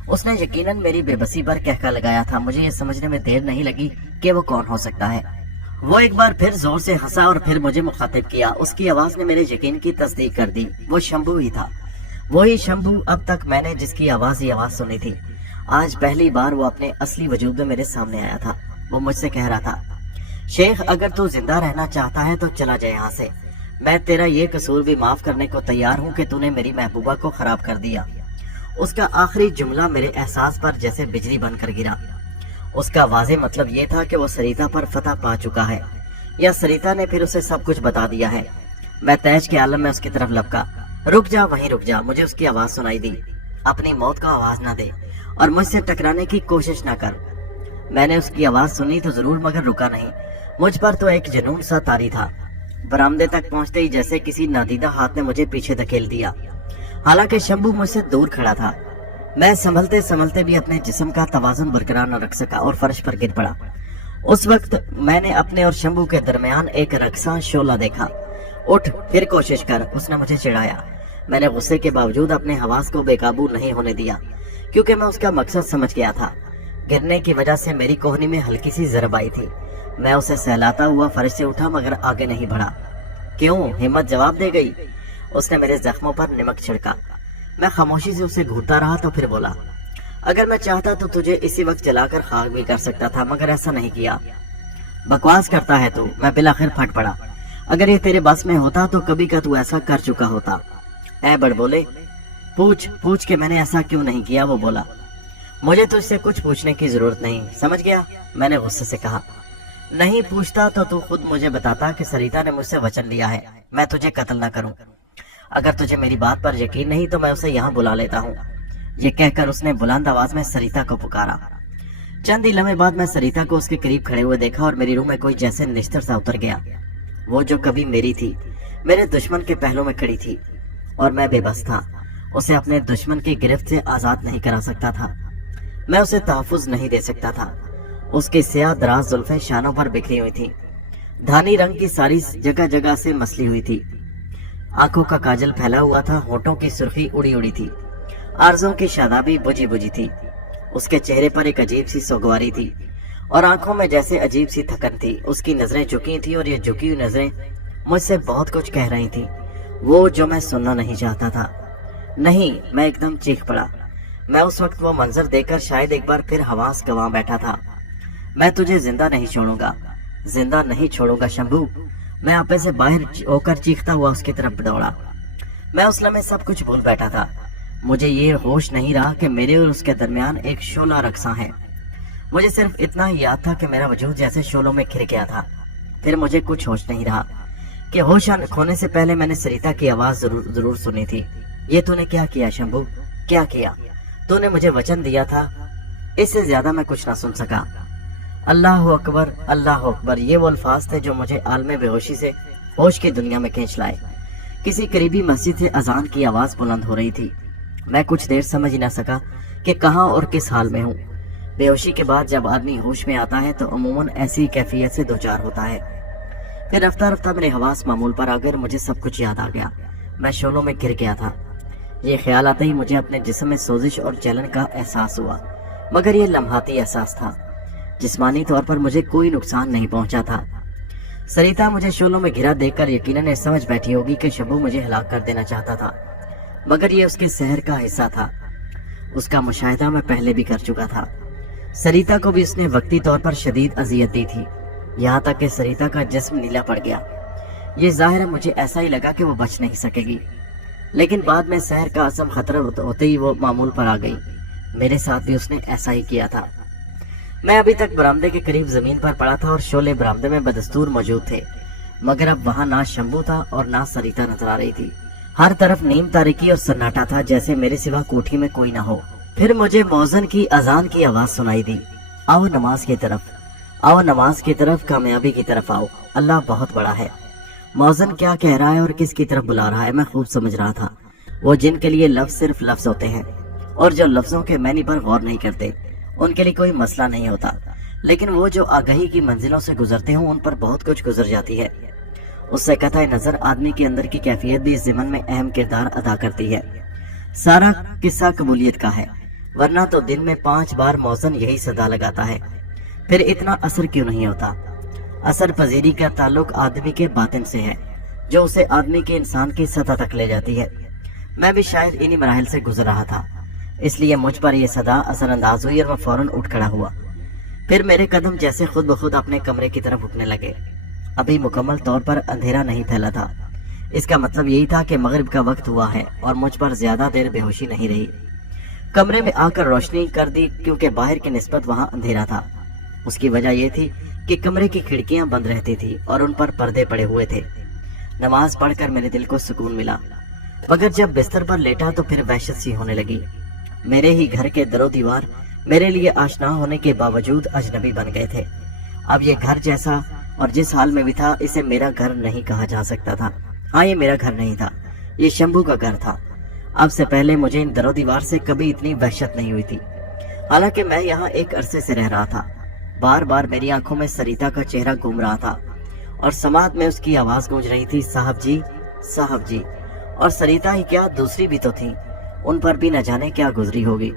اس نے یقیناً میری بے بسی پر کہکا لگایا تھا۔ مجھے یہ سمجھنے میں دیر نہیں لگی کہ وہ کون ہو سکتا ہے۔ وہ ایک بار پھر زور سے ہنسا اور پھر مجھے مخاطب کیا۔ اس کی آواز نے میرے یقین کی تصدیق کر دی۔ وہ شمبھو ہی تھا، وہی شمبھو اب تک میں نے جس کی آواز ہی آواز سنی تھی۔ آج پہلی بار وہ اپنے اصلی وجود میں میرے سامنے آیا تھا۔ وہ مجھ سے کہہ رہا تھا، شیخ اگر تو زندہ رہنا چاہتا ہے تو چلا جائے یہاں سے۔ میں تیرا یہ قصور بھی معاف کرنے کو تیار ہوں کہ تو نے میری محبوبہ کو خراب کر دیا۔ اس کا آخری جملہ میرے احساس پر جیسے بجلی بن کر گرا۔ اس کا واضح مطلب یہ تھا کہ وہ سریتا پر فتح پا چکا ہے، یا سریتا نے پھر اسے سب کچھ بتا دیا ہے۔ میں تیش کے عالم میں اس کی طرف لپکا۔ رک جا، وہیں رک جا۔ مجھے اس کی آواز سنائی دی۔ اپنی موت کا آواز نہ دے اور مجھ سے ٹکرانے کی کوشش نہ کر۔ میں نے اس کی آواز سنی تو ضرور مگر رکا نہیں۔ مجھ پر تو ایک جنون سا طاری تھا۔ برآمدے تک پہنچتے ہی جیسے کسی نادیدہ ہاتھ نے مجھے پیچھے دھکیل دیا، حالانکہ شمبھو مجھ سے دور کھڑا تھا۔ میں سنبھلتے سنبھلتے بھی اپنے جسم کا توازن برقرار نہ رکھ سکا اور فرش پر گر پڑا۔ اس وقت میں نے اپنے اور شمبھو کے درمیان ایک رقصاں شعلہ دیکھا۔ اٹھ، پھر کوشش کر، اس نے مجھے چڑھایا۔ میں نے غصے کے باوجود اپنے حواس کو بے قابو نہیں ہونے دیا، کیونکہ میں اس کا مقصد سمجھ گیا تھا۔ گرنے کی وجہ سے میری کوہنی میں ہلکی سی ضرب آئی تھی۔ میں اسے سہلاتا ہوا فرش سے اٹھا مگر آگے نہیں بڑھا۔ کیوں؟ ہمت جواب دے گئی۔ اس نے میرے زخموں پر نمک چھڑکا۔ میں خاموشی سے اسے گھورتا رہا تو پھر بولا، اگر میں چاہتا تو تجھے اسی وقت جلا کر خاک بھی کر سکتا تھا، مگر ایسا نہیں کیا۔ بکواس کرتا ہے تو، میں بالآخر پھٹ پڑا۔ اگر یہ تیرے بس میں ہوتا تو کبھی کا تو ایسا کر چکا ہوتا۔ اے بڑ بولے، پوچھ کہ میں نے ایسا کیوں نہیں کیا۔ وہ بولا، مجھے تجھ سے کچھ پوچھنے کی ضرورت نہیں، سمجھ گیا؟ میں نے غصے سے کہا، نہیں پوچھتا تو خود مجھے بتاتا کہ سریتا نے مجھ سے وچن لیا ہے میں تجھے قتل نہ کروں۔ اگر تجھے میری بات پر یقین نہیں تو میں اسے یہاں بلا لیتا ہوں۔ یہ کہہ کر اس نے بلند آواز میں سریتا کو پکارا۔ چند ہی لمحے بعد میں سریتا کو اس کے قریب کھڑے ہوئے دیکھا اور میری روح میں کوئی جیسے نشتر سا اتر گیا۔ وہ جو کبھی میری تھی، میرے دشمن کے پہلو میں کھڑی تھی اور میں بے بس تھا۔ اسے اپنے دشمن کی گرفت سے آزاد نہیں کرا سکتا تھا، میں اسے تحفظ نہیں دے سکتا تھا۔ اس کی سیاہ دراز زلفیں شانوں پر بکھری ہوئی تھی، دھانی رنگ کی ساری جگہ جگہ سے مسلی ہوئی تھی، آنکھوں کا کاجل پھیلا ہوا تھا، ہونٹوں کی سرخی اڑی اڑی تھی، آرزوں کی شادابی بجھی بجھی تھی۔ اس کے چہرے پر ایک عجیب سی سوگواری تھی اور آنکھوں میں جیسے عجیب سی تھکن تھی۔ اس کی نظریں جھکی تھیں اور یہ جھکی ہوئی نظریں مجھ سے بہت کچھ کہہ رہی تھیں، وہ جو میں سننا نہیں چاہتا تھا۔ نہیں، میں ایک دم چیخ پڑا۔ میں اس وقت وہ منظر دیکھ کر شاید ایک بار پھر حواس گنوا بیٹھا تھا۔ میں تجھے زندہ نہیں چھوڑوں گا، زندہ نہیں چھوڑوں گا شمبھو۔ میں آپے سے باہر ہو کر چیختا ہوا اس کی طرف دوڑا۔ میں اس لمحے سب کچھ بھول بیٹھا تھا۔ مجھے یہ ہوش نہیں رہا کہ میرے اور اس کے درمیان ایک شعلہ رقصاں ہے۔ مجھے صرف اتنا ہی یاد تھا کہ میرا وجود جیسے شعلوں میں کھر گیا تھا۔ پھر مجھے کچھ ہوش نہیں رہا کہ ہوش کھونے سے پہلے میں نے سریتا کی آواز ضرور سنی تھی۔ یہ تو نے کیا کیا شمبھو؟ کیا کیا؟ تو نے مجھے وچن دیا تھا، اس سے زیادہ میں کچھ نہ سن سکا۔ اللہ اکبر، اللہ اکبر، یہ وہ الفاظ تھے جو مجھے عالم بے ہوشی سے ہوش کی دنیا میں کھینچ لائے۔ کسی قریبی مسجد سے اذان کی آواز بلند ہو رہی تھی۔ میں کچھ دیر سمجھ نہ سکا کہ کہاں اور کس حال میں ہوں۔ بے ہوشی کے بعد جب آدمی ہوش میں آتا ہے تو عموماً ایسی کیفیت سے دوچار ہوتا ہے۔ پھر رفتہ رفتہ میرے حواس معمول پر آ گئے اور مجھے سب کچھ یاد آ گیا۔ میں شعلوں میں گر گیا تھا۔ یہ خیال آتے ہی مجھے اپنے جسم میں سوزش اور جلن کا احساس ہوا، مگر یہ لمحاتی احساس تھا۔ جسمانی طور پر مجھے کوئی نقصان نہیں پہنچا تھا۔ سریتا مجھے شعلوں میں گھرا دیکھ کر یقیناً سمجھ بیٹھی ہوگی کہ شبو مجھے ہلاک کر دینا چاہتا تھا، مگر یہ اس کے سحر کا حصہ تھا۔ اس کا مشاہدہ میں پہلے بھی کر چکا تھا۔ سریتا کو بھی اس نے وقتی طور پر شدید اذیت دی تھی، یہاں تک کہ سریتا کا جسم نیلا پڑ گیا۔ یہ ظاہر ہے مجھے ایسا ہی لگا کہ وہ بچ نہیں سکے گی، لیکن بعد میں سحر کا عزم خطرہ ہوتے ہی وہ معمول پر آ گئی۔ میرے ساتھ بھی اس نے ایسا ہی کیا تھا۔ میں ابھی تک برآمدے کے قریب زمین پر پڑا تھا اور شعلے برآمدے میں بدستور موجود تھے، مگر اب وہاں نہ شمبو تھا اور نہ سریتا نظر آ رہی تھی۔ ہر طرف نیم تاریکی اور سناٹا تھا، جیسے میرے سوا کوٹھی میں کوئی نہ ہو۔ پھر مجھے مؤذن کی اذان کی آواز سنائی دی، آؤ نماز کی طرف، آؤ نماز کی طرف، کامیابی کی طرف آؤ، اللہ بہت بڑا ہے۔ مؤذن کیا کہہ رہا ہے اور کس کی طرف بلا رہا ہے میں خوب سمجھ رہا تھا۔ وہ جن کے لیے لفظ صرف لفظ ہوتے ہیں اور جو لفظوں کے معنی پر غور نہیں کرتے، ان کے لیے کوئی مسئلہ نہیں ہوتا، لیکن وہ جو آگہی کی منزلوں سے گزرتے ہوں ان پر بہت کچھ گزر جاتی ہے۔ اس سے قطع نظر آدمی کے اندر کی کیفیت بھی اس ضمن میں اہم کردار ادا کرتی ہے۔ سارا قصہ قبولیت کا ہے، ورنہ تو دن میں 5 بار مؤذن یہی صدا لگاتا ہے، پھر اتنا اثر کیوں نہیں ہوتا؟ اثر پذیری کا تعلق آدمی کے باطن سے ہے، جو اسے آدمی کے انسان کی سطح تک لے جاتی ہے۔ میں بھی شاید انہی مراحل سے گزر رہا تھا، اس لیے مجھ پر یہ صدا اثر انداز ہوئی اور میں فوراً اٹھ کھڑا ہوا۔ پھر میرے قدم جیسے خود بخود اپنے کمرے کی طرف اٹھنے لگے۔ ابھی مکمل طور پر اندھیرا نہیں پھیلا تھا، اس کا مطلب یہی تھا کہ مغرب کا وقت ہوا ہے اور مجھ پر زیادہ دیر بے ہوشی نہیں رہی۔ کمرے میں آ کر روشنی کر دی کیونکہ باہر کی نسبت وہاں اندھیرا تھا۔ اس کی وجہ یہ تھی کہ کمرے کی کھڑکیاں بند رہتی تھی اور ان پر پردے پڑے ہوئے تھے۔ نماز پڑھ کر میرے دل کو سکون ملا، مگر جب بستر پر لیٹا تو پھر وحشت سی ہونے لگی۔ میرے ہی گھر کے در و دیوار میرے لیے آشنا ہونے کے باوجود اجنبی بن گئے تھے۔ اب یہ گھر جیسا اور جس حال میں بھی تھا، اسے میرا گھر نہیں کہا جا سکتا تھا۔ ہاں، یہ میرا گھر نہیں تھا، یہ شمبو کا گھر تھا۔ اب سے پہلے مجھے ان در و دیوار سے کبھی اتنی وحشت نہیں ہوئی تھی، حالانکہ میں یہاں ایک عرصے سے رہ رہا تھا۔ بار بار میری آنکھوں میں سریتا کا چہرہ گھوم رہا تھا اور سماعت میں اس کی آواز گونج رہی تھی، صاحب جی، صاحب جی۔ اور سریتا ہی کیا، دوسری بھی تو تھیں، ان پر بھی نہ جانے کیا گزری ہوگی۔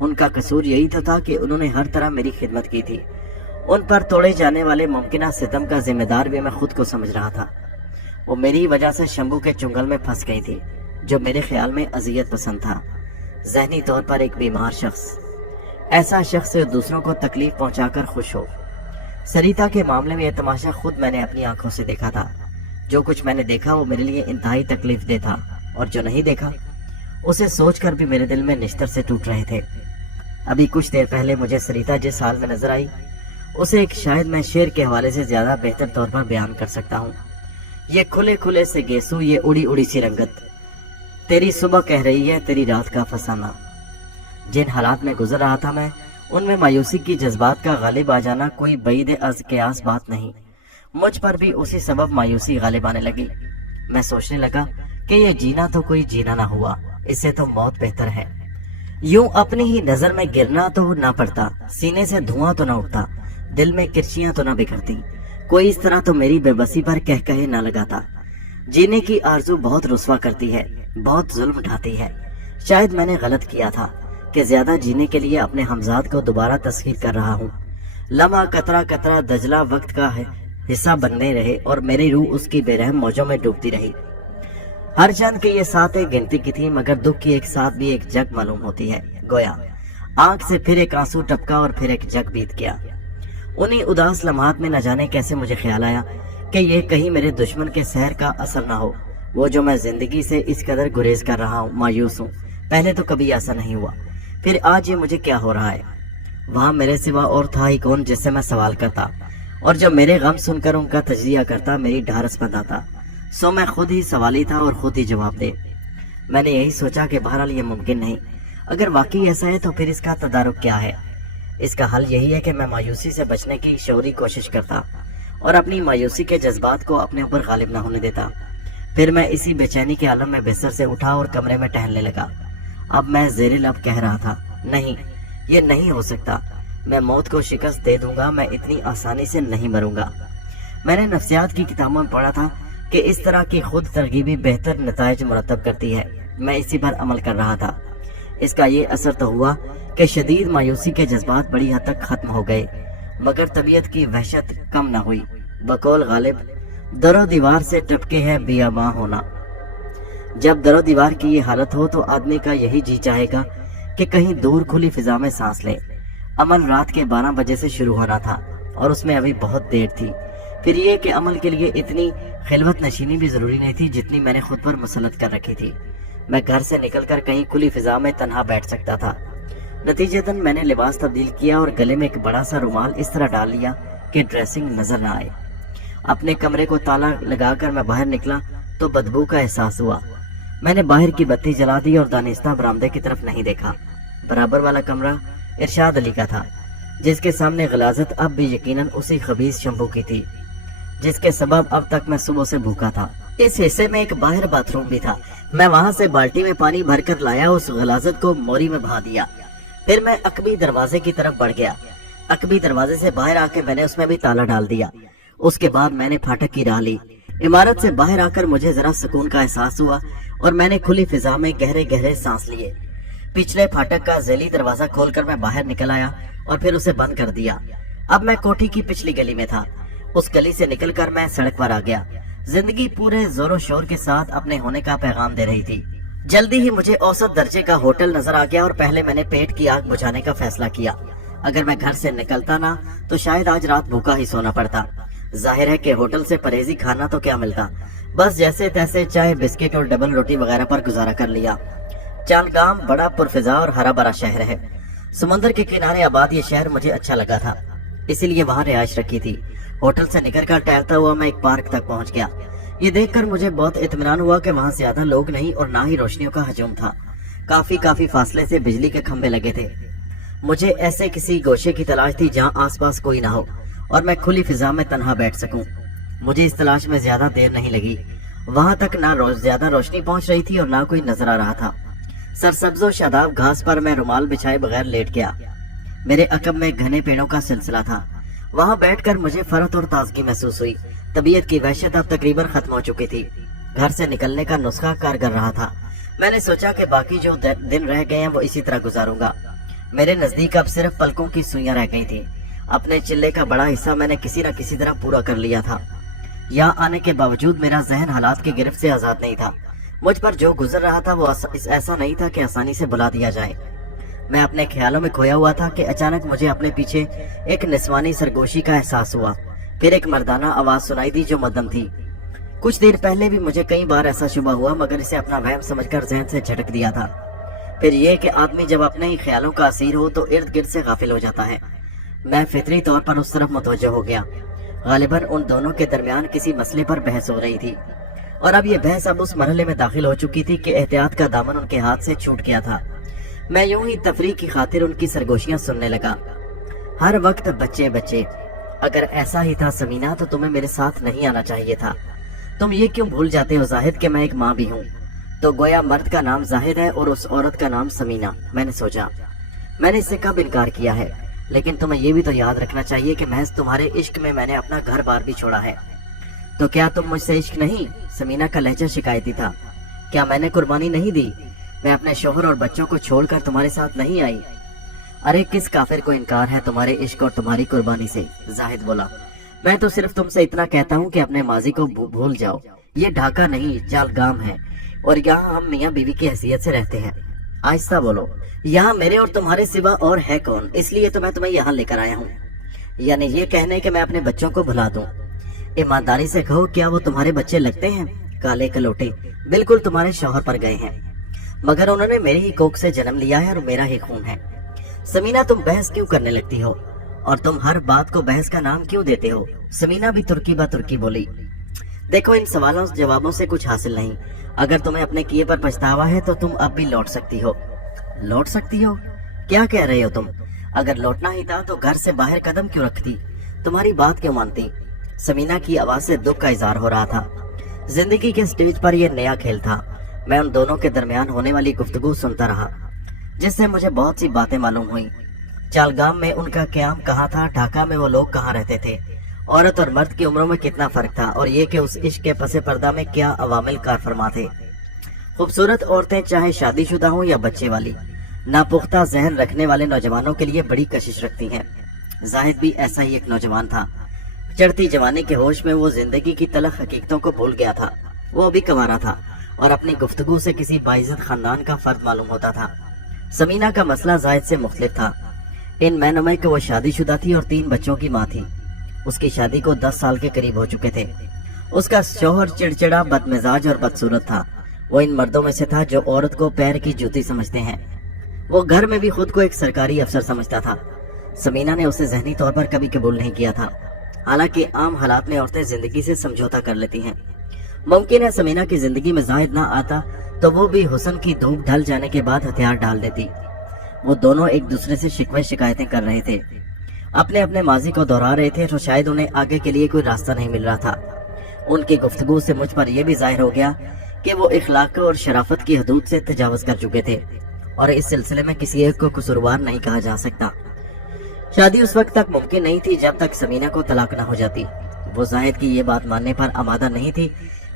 ان کا قصور یہی تو تھا کہ انہوں نے ہر طرح میری خدمت کی تھی۔ ان پر توڑے جانے والے ممکنہ ستم کا ذمہ دار بھی میں خود کو سمجھ رہا تھا۔ وہ میری وجہ سے شمبو کے چنگل میں پھنس گئی تھی، جو میرے خیال میں اذیت پسند تھا، ذہنی طور پر ایک بیمار شخص، ایسا شخص جو دوسروں کو تکلیف پہنچا کر خوش ہو۔ سریتا کے معاملے میں یہ تماشا خود میں نے اپنی آنکھوں سے دیکھا تھا۔ جو کچھ میں نے دیکھا وہ میرے لیے انتہائی تکلیف دہ تھا، اور جو نہیں دیکھا اسے سوچ کر بھی میرے دل میں نشتر سے ٹوٹ رہے تھے۔ ابھی کچھ دیر پہلے مجھے سریتا جس حال میں نظر آئی، اسے ایک شاید میں شعر کے حوالے سے زیادہ بہتر طور پر بیان کر سکتا ہوں۔ یہ کھلے کھلے سے گیسو، یہ اڑی اڑی سی رنگت، تیری صبح کہہ رہی ہے تیری رات کا فسانہ۔ جن حالات میں گزر رہا تھا میں، ان میں مایوسی کی جذبات کا غالب آ جانا کوئی بعید از قیاس بات نہیں۔ مجھ پر بھی اسی سبب مایوسی غالب آنے لگی۔ میں سوچنے لگا کہ یہ جینا تو کوئی جینا نہ ہوا، اس سے تو موت بہتر ہے۔ یوں اپنی ہی نظر میں گرنا تو نہ پڑتا، سینے سے دھواں تو نہ اٹھتا، دل میں کرچیاں تو نہ بکھرتی، کوئی اس طرح تو میری بے بسی پر کہے نہ لگاتا۔ جینے کی آرزو بہت رسوا کرتی ہے، بہت ظلم اٹھاتی ہے۔ شاید میں نے غلط کیا تھا کہ زیادہ جینے کے لیے اپنے ہمزاد کو دوبارہ تسخیر کر رہا ہوں۔ لمحہ قطرہ قطرہ دجلہ وقت کا حصہ بننے رہے اور میری روح اس کی بے رحم موجوں میں ڈوبتی رہی۔ ہر چند کی یہ ساتھ ایک گنتی کی تھی، مگر دکھ کی ایک ساتھ بھی ایک جگ معلوم ہوتی ہے۔ گویا آنکھ سے پھر ایک آنسو ٹپکا اور پھر ایک جگ بیت گیا۔ انہی اداس لمحات میں نہ جانے کیسے مجھے خیال آیا کہ یہ کہیں میرے دشمن کے سحر کا اثر نہ ہو، وہ جو میں زندگی سے اس قدر گریز کر رہا ہوں، مایوس ہوں۔ پہلے تو کبھی ایسا نہیں ہوا، پھر آج یہ مجھے کیا ہو رہا ہے؟ وہاں میرے سوا اور تھا ہی کون جس سے میں سوال کرتا، اور جو میرے غم سن کر ان کا تجزیہ کرتا، میری ڈھارس بتاتا؟ سو میں خود ہی سوالی تھا اور خود ہی جواب دے۔ میں نے یہی سوچا کہ بہرحال یہ ممکن نہیں، अगर वाकई ऐसा है तो फिर इसका तदारुक क्या है? इसका हल यही है कि मैं मायूसी से बचने की शौरी कोशिश करता और अपनी मायूसी के जज्बात को अपने ऊपर गालिब न होने देता। फिर मैं इसी बेचैनी के आलम में बिस्तर से उठा और कमरे में टहलने लगा। अब मैं ज़ेरे लब कह रहा था, नहीं, ये नहीं हो सकता। मैं मौत को शिकस्त दे दूंगा, मैं इतनी आसानी से नहीं मरूंगा। मैंने नफ्सियात की किताबों में पढ़ा था कि इस तरह की खुद तरगीबी बेहतर नताइज मुरतब करती है। मैं इसी पर अमल कर रहा था। इसका ये असर तो हुआ कि शदीद मायूसी के जज्बात बड़ी हद तक खत्म हो गए, मगर तबीयत की वहशत कम न हुई। बकौल गालिब, दरो दीवार से टपके है बियाबां होना। जब दरो दीवार की ये हालत हो तो आदमी का यही जी चाहेगा कि कहीं दूर खुली फिजा में सांस ले। अमल रात के 12 बजे से शुरू होना था और उसमें अभी बहुत देर थी। फिर ये कि अमल के लिए इतनी खिलवत नशीनी भी जरूरी नहीं थी जितनी मैंने खुद पर मुसलत कर रखी थी। मैं घर से निकलकर कहीं खुली फिजा में तन्हा बैठ सकता था। नतीजतन मैंने लिबास तब्दील किया और गले में एक बड़ा सा रुमाल इस तरह डाल लिया कि ड्रेसिंग नजर न आए। अपने कमरे को ताला लगाकर मैं बाहर निकला तो बदबू का एहसास हुआ। मैंने बाहर की बत्ती जला दी और दानिस्ता बरामदे की तरफ नहीं देखा। बराबर वाला कमरा इरशाद अली का था, जिसके सामने गलाजत अब भी यकीनन उसी खबीस शंभू की थी जिसके सबब अब तक मैं सुबह से भूखा था। इस हिस्से में एक बाहर बाथरूम भी था। मैं वहां से बाल्टी में पानी भरकर लाया, उस गलाजत को मोरी में बहा दिया। फिर मैं अकबी दरवाजे की तरफ बढ़ गया। अकबी दरवाजे से बाहर आके मैंने उसमें भी ताला डाल दिया। उसके बाद मैंने फाटक की राह ली। इमारत से बाहर आकर मुझे जरा सुकून का एहसास हुआ और मैंने खुली फिजा में गहरे गहरे सांस लिए। पिछले फाटक का जेली दरवाजा खोलकर मैं बाहर निकल आया और फिर उसे बंद कर दिया। अब मैं कोठी की पिछली गली में था। उस गली से निकलकर मैं सड़क पर आ गया। जिंदगी पूरे जोरों शोर के साथ अपने होने का पैगाम दे रही थी। जल्दी ही मुझे औसत दर्जे का होटल नजर आ गया और पहले मैंने पेट की आग बुझाने का फैसला किया। अगर मैं घर से निकलता ना तो शायद आज रात भूखा ही सोना पड़ता। जाहिर है कि होटल से परहेजी खाना तो क्या मिलता, बस जैसे तैसे चाय बिस्किट और डबल रोटी वगैरह पर गुजारा कर लिया। चालगाम बड़ा पुरफिजा और हरा भरा शहर है। समंदर के किनारे आबाद ये शहर मुझे अच्छा लगा था, इसीलिए वहाँ रिहाइश रखी थी। होटल से निकलकर टहलता हुआ मैं एक पार्क तक पहुंच गया। ये देखकर मुझे बहुत इत्मीनान हुआ कि वहाँ ज्यादा लोग नहीं और ना ही रोशनियों का हजूम था। काफी फासले से बिजली के खंभे लगे थे। मुझे ऐसे किसी गोशे की तलाश थी जहाँ आसपास कोई ना हो और मैं खुली फिजा में तन्हा बैठ सकूं। मुझे इस तलाश में ज्यादा देर नहीं लगी। वहां तक ना ज्यादा रोशनी पहुंच रही थी और ना कोई नजर आ रहा था। सरसब्जो शादाब घास पर मैं रुमाल बिछाए बगैर लेट गया। मेरे अकब में घने पेड़ों का सिलसिला था। वहां बैठकर मुझे फरहत और ताजगी महसूस हुई। तबीयत की वहशत अब तकरीबन खत्म हो चुकी थी। घर से निकलने का नुस्खा कारगर रहा था। मैंने सोचा कि बाकी जो दिन रह गए हैं वो इसी तरह गुजारूंगा। मेरे नजदीक अब सिर्फ पलकों की सुइयां रह गई थी। अपने चिल्ले का बड़ा हिस्सा मैंने किसी न किसी तरह पूरा कर लिया था। यहाँ आने के बावजूद मेरा जहन हालात की गिरफ्त से आजाद नहीं था। मुझ पर जो गुजर रहा था वो ऐसा नहीं था कि आसानी से बुला दिया जाए। मैं अपने ख्यालों में खोया हुआ था कि अचानक मुझे अपने पीछे एक निस्वानी सरगोशी का एहसास हुआ। फिर एक मर्दाना आवाज सुनाई दी जो मध्यम थी। कुछ देर पहले भी मुझे कई बार ऐसा शुबा हुआ, मगर इसे अपना वहम समझकर जहन से झटक दिया था। फिर ये कि आदमी जब अपने ही ख्यालों का असीर हो तो इर्द गिर्द से गाफिल हो जाता है। मैं फितरी तौर पर उस तरफ मुतवज्जो हो गया। गालिबन उन दोनों के दरमियान किसी मसले पर बहस हो रही थी और अब ये बहस अब उस मरहले में दाखिल हो चुकी थी कि एहतियात का दामन उनके हाथ से छूट गया था। मैं यूं ही तफरीह की खातिर उनकी सरगोशियां सुनने लगा। हर वक्त बच्चे बच्चे। अगर ऐसा ही था समीना तो तुम्हें मेरे साथ नहीं आना चाहिए था। तुम ये क्यों भूल जाते हो जाहिद कि मैं एक माँ भी हूँ। तो गोया मर्द का नाम जाहिद है और उस औरत का नाम समीना। मैंने सोचा, मैंने इससे कब इनकार किया है, लेकिन तुम्हें ये भी तो याद रखना चाहिए कि महज तुम्हारे इश्क में मैंने अपना घर बार भी छोड़ा है। तो क्या तुम मुझसे इश्क नहीं? समीना का लहजा शिकायती था। क्या मैंने कुर्बानी नहीं दी? मैं अपने शोहर और बच्चों को छोड़कर तुम्हारे साथ नहीं आई। अरे किस काफिर को इनकार है तुम्हारे इश्क और तुम्हारी कुर्बानी से? जाहिद बोला, मैं तो सिर्फ तुमसे इतना कहता हूँ कि अपने माजी को भूल जाओ। ये ढाका नहीं चालगाम है और यहाँ हम मियाँ बीवी की हैसियत से रहते हैं। आहिस्ता बोलो। यहाँ मेरे और तुम्हारे सिवा और है कौन, इसलिए तो मैं तुम्हें यहाँ लेकर आया हूँ। यानी ये कहने कि मैं अपने बच्चों को भुला दूं। ईमानदारी से कहो, क्या वो तुम्हारे बच्चे लगते हैं? काले कलोटे बिल्कुल तुम्हारे शौहर पर गए हैं, मगर उन्होंने मेरी ही कोख से जन्म लिया है और मेरा ही खून है। समीना तुम बहस क्यों करने लगती हो और तुम हर बात को बहस का नाम क्यों देते हो? समीना भी तुर्की बा तुर्की बोली। देखो, इन सवालों जवाबों से कुछ हासिल नहीं। अगर तुम्हें अपने किए पर पछतावा है तो तुम अब भी लौट सकती हो। लौट सकती हो? क्या कह रहे हो तुम? अगर लौटना ही था तो घर से बाहर कदम क्यों रखती? तुम्हारी बात क्यों मानती? समीना की आवाज से दुख का इजहार हो रहा था। जिंदगी के स्टेज पर यह नया खेल था। मैं उन दोनों के दरमियान होने वाली गुफ्तगू सुनता रहा, जिससे मुझे बहुत सी बातें मालूम हुई। चालगाम में उनका क्याम कहाँ था, ढाका में वो लोग कहाँ रहते थे, औरत और मर्द की उम्रों में कितना फर्क था, और ये कि उस इश्क के पसे पर्दा में क्या अवामिल कार फरमा थे। खूबसूरत औरतें चाहे शादीशुदा हों या बच्चे वाली, नापुख्ता जहन रखने वाले नौजवानों के लिए बड़ी कशिश रखती हैं। जाहिद भी ऐसा ही एक नौजवान था। चढ़ती जवानी के होश में वो जिंदगी की तलख हकीकतों को भूल गया था। वो अभी कंवारा था और अपनी गुफ्तगू से किसी बाइज्जत खानदान का फर्द मालूम होता था। समीना का मसला जाहिद से मुख्तलिफ था। इन महीनों के वो शादीशुदा थी और 3 बच्चों की माँ थी। उसकी शादी को 10 साल के करीब हो चुके थे। उसका शौहर चिड़चिड़ा, बदमिजाज और बदसूरत था। वो इन मर्दों में से था जो औरत को पैर की जूती समझते हैं। वो घर में भी खुद को एक सरकारी अफसर समझता था। समीना ने उसे ज़हनी तौर पर कभी कबूल नहीं किया था। हालांकि आम हालात में औरतें जिंदगी से समझौता कर लेती हैं। मुमकिन है समीना की जिंदगी में जाहिद ना आता तो वो भी हुस्न की धूप ढल जाने के बाद हथियार डाल देती। वो दोनों एक दूसरे से शिकवे शिकायतें कर रहे थे, अपने अपने माजी को दोहरा रहे थे, तो शायद उन्हें आगे के लिए कोई रास्ता नहीं मिल रहा था। उनकी गुफ्तगू से मुझ पर यह भी जाहिर हो गया कि वो इखलाक और शराफत की हदूद से तजावुज कर चुके थे, और इस सिलसिले में किसी एक को कसूरवार नहीं कहा जा सकता। शादी उस वक्त तक मुमकिन नहीं थी जब तक समीना को तलाक न हो जाती। वो जाहिद की ये बात मानने पर आमादा नहीं थी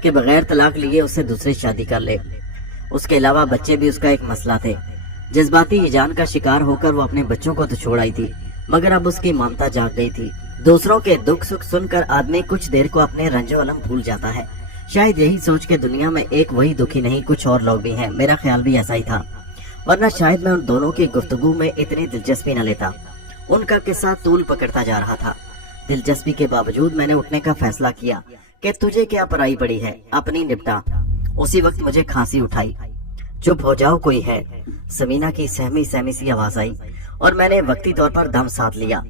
कि बगैर तलाक लिए उससे दूसरी शादी कर ले। उसके अलावा बच्चे भी उसका एक मसला थे। जज्बाती हिजान का शिकार होकर वो अपने बच्चों को तो छोड़ आई थी, मगर अब उसकी ममता जाग गई थी। दूसरों के दुख सुख सुनकर आदमी कुछ देर को अपने रंजो अलम भूल जाता है। शायद यही सोच के दुनिया में एक वही दुखी नहीं, कुछ और लोग भी हैं। मेरा ख्याल भी ऐसा ही था, वरना शायद मैं उन दोनों की गुफ्तगू में इतनी दिलचस्पी न लेता। उनका किस्सा तूल पकड़ता जा रहा था। दिलचस्पी के बावजूद मैंने उठने का फैसला किया कि तुझे क्या पराई पड़ी है, अपनी निपटा। उसी वक्त मुझे खांसी उठाई। चुप हो जाओ, कोई है। समीना की सहमी सहमी सी आवाज आई और मैंने वक्ती तौर पर दम साध लिया।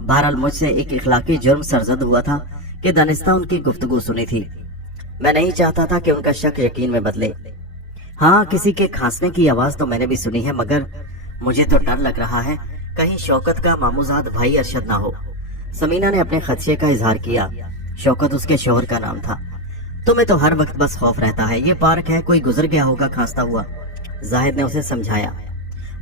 बहरहाल मुझसे एक इखलाकी जुर्म सरजद हुआ था कि दानिस्ता उनकी गुफ्तगू सुनी थी। मैं नहीं चाहता था कि उनका शक यकीन में बदले। हाँ, किसी के खांसने की आवाज तो मैंने भी सुनी है, मगर मुझे तो डर लग रहा है कहीं शौकत का मामूजाद भाई अरशद ना हो। समीना ने अपने खदशे का इजहार किया। शौकत उसके शौहर का नाम था। तुम्हें तो हर वक्त बस खौफ रहता है, ये पार्क है, कोई गुजर गया होगा खांसता हुआ। जाहिद ने उसे समझाया।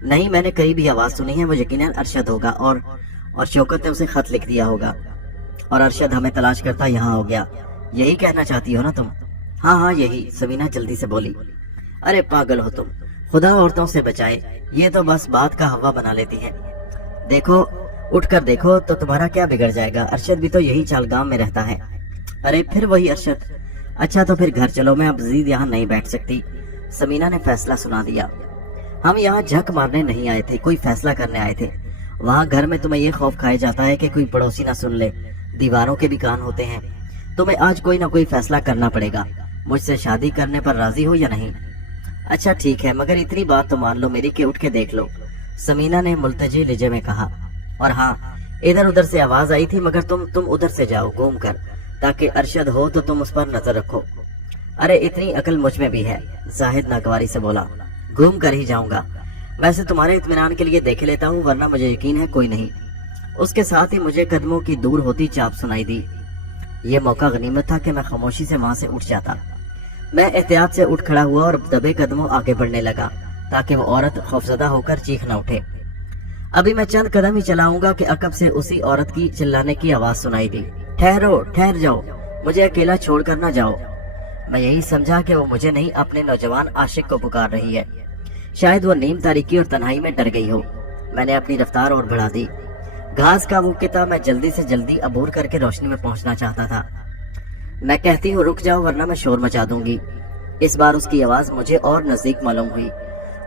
नहीं, मैंने करीबी आवाज सुनी है, वो यकीनन अरशद होगा, और शौकत ने उसे खत लिख दिया होगा, और अरशद हमें तलाश करता यहाँ हो गया। यही कहना चाहती हो ना तुम? हाँ हाँ यही, समीना जल्दी से बोली। अरे पागल हो तुम, खुदा औरतों से बचाए, ये तो बस बात का हवा बना लेती है। देखो, उठकर देखो तो तुम्हारा क्या बिगड़ जाएगा। अरशद भी तो यही चालगाम में रहता है। अरे फिर वही अरशद। अच्छा तो फिर घर चलो, मैं अब मज़ीद यहाँ नहीं बैठ सकती। समीना ने फैसला सुना दिया। हम यहाँ झक मारने नहीं आए थे, कोई फैसला करने आए थे। वहाँ घर में तुम्हें ये खौफ खाया जाता है कि कोई पड़ोसी ना सुन ले, दीवारों के भी कान होते हैं। तुम्हें आज कोई ना कोई फैसला करना पड़ेगा। मुझसे शादी करने पर राजी हो या नहीं? अच्छा ठीक है, मगर इतनी बात तो मान लो मेरी कि उठ के देख लो, समीना ने मुल्तजी लहजे में कहा। और हाँ, इधर उधर से आवाज आई थी, मगर तुम उधर से जाओ घूम कर, ताकि अरशद हो तो तुम उस पर नजर रखो। अरे इतनी अकल मुझ में भी है, जाहिद नागवारी से बोला। घूम कर ही जाऊंगा, वैसे तुम्हारे इत्मीनान के लिए देख लेता हूँ, वरना मुझे यकीन है कोई नहीं। उसके साथ ही मुझे कदमों की दूर होती चाप सुनाई दी। ये मौका गनीमत था कि मैं खामोशी से वहां से उठ जाता। मैं एहतियात से उठ खड़ा हुआ और दबे कदमों आगे बढ़ने लगा, ताकि वो औरत खौफजदा होकर चीख न उठे। अभी मैं चंद कदम ही चलाऊंगा कि अकब से उसी औरत की चिल्लाने की आवाज सुनाई दी। ठहरो, ठहर जाओ, मुझे अकेला छोड़कर न जाओ। मैं यही समझा कि वो मुझे नहीं, अपने नौजवान आशिक को पुकार रही है। शायद वो नीम तारीकी और तन्हाई में डर गई हो। मैंने अपनी रफ्तार और बढ़ा दी। घास का वो किता मैं जल्दी से जल्दी अबूर करके रोशनी में पहुंचना चाहता था। मैं कहती हूँ रुक जाओ, वरना मैं शोर मचा दूंगी। इस बार उसकी आवाज मुझे और नजदीक मालूम हुई।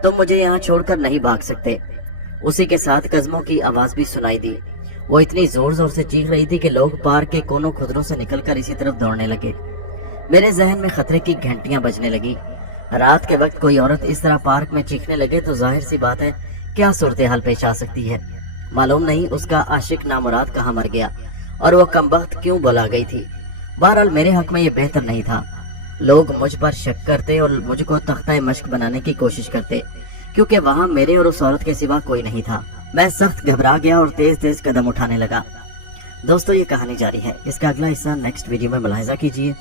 तुम मुझे यहाँ छोड़कर नहीं भाग सकते। उसी के साथ कदमों की आवाज भी सुनाई दी। वो इतनी जोर जोर से चीख रही थी कि लोग पार्क के कोनों खुदरों से निकलकर इसी तरफ दौड़ने लगे। मेरे जहन में खतरे की घंटियां बजने लगी। रात के वक्त कोई औरत इस तरह पार्क में चीखने लगे तो जाहिर सी बात है क्या सूरत हाल पेश आ सकती है। मालूम नहीं उसका आशिक नामुराद कहाँ मर गया और वो कमबख्त क्यों बुला गई थी। बहरहाल मेरे हक में ये बेहतर नहीं था। लोग मुझ पर शक करते और मुझको तख्ता मश्क बनाने की कोशिश करते क्योंकि वहाँ मेरे और उस औरत के सिवा कोई नहीं था। मैं सख्त घबरा गया और तेज तेज कदम उठाने लगा। दोस्तों, ये कहानी जारी है। इसका अगला हिस्सा नेक्स्ट वीडियो में मुलाहिजा कीजिए।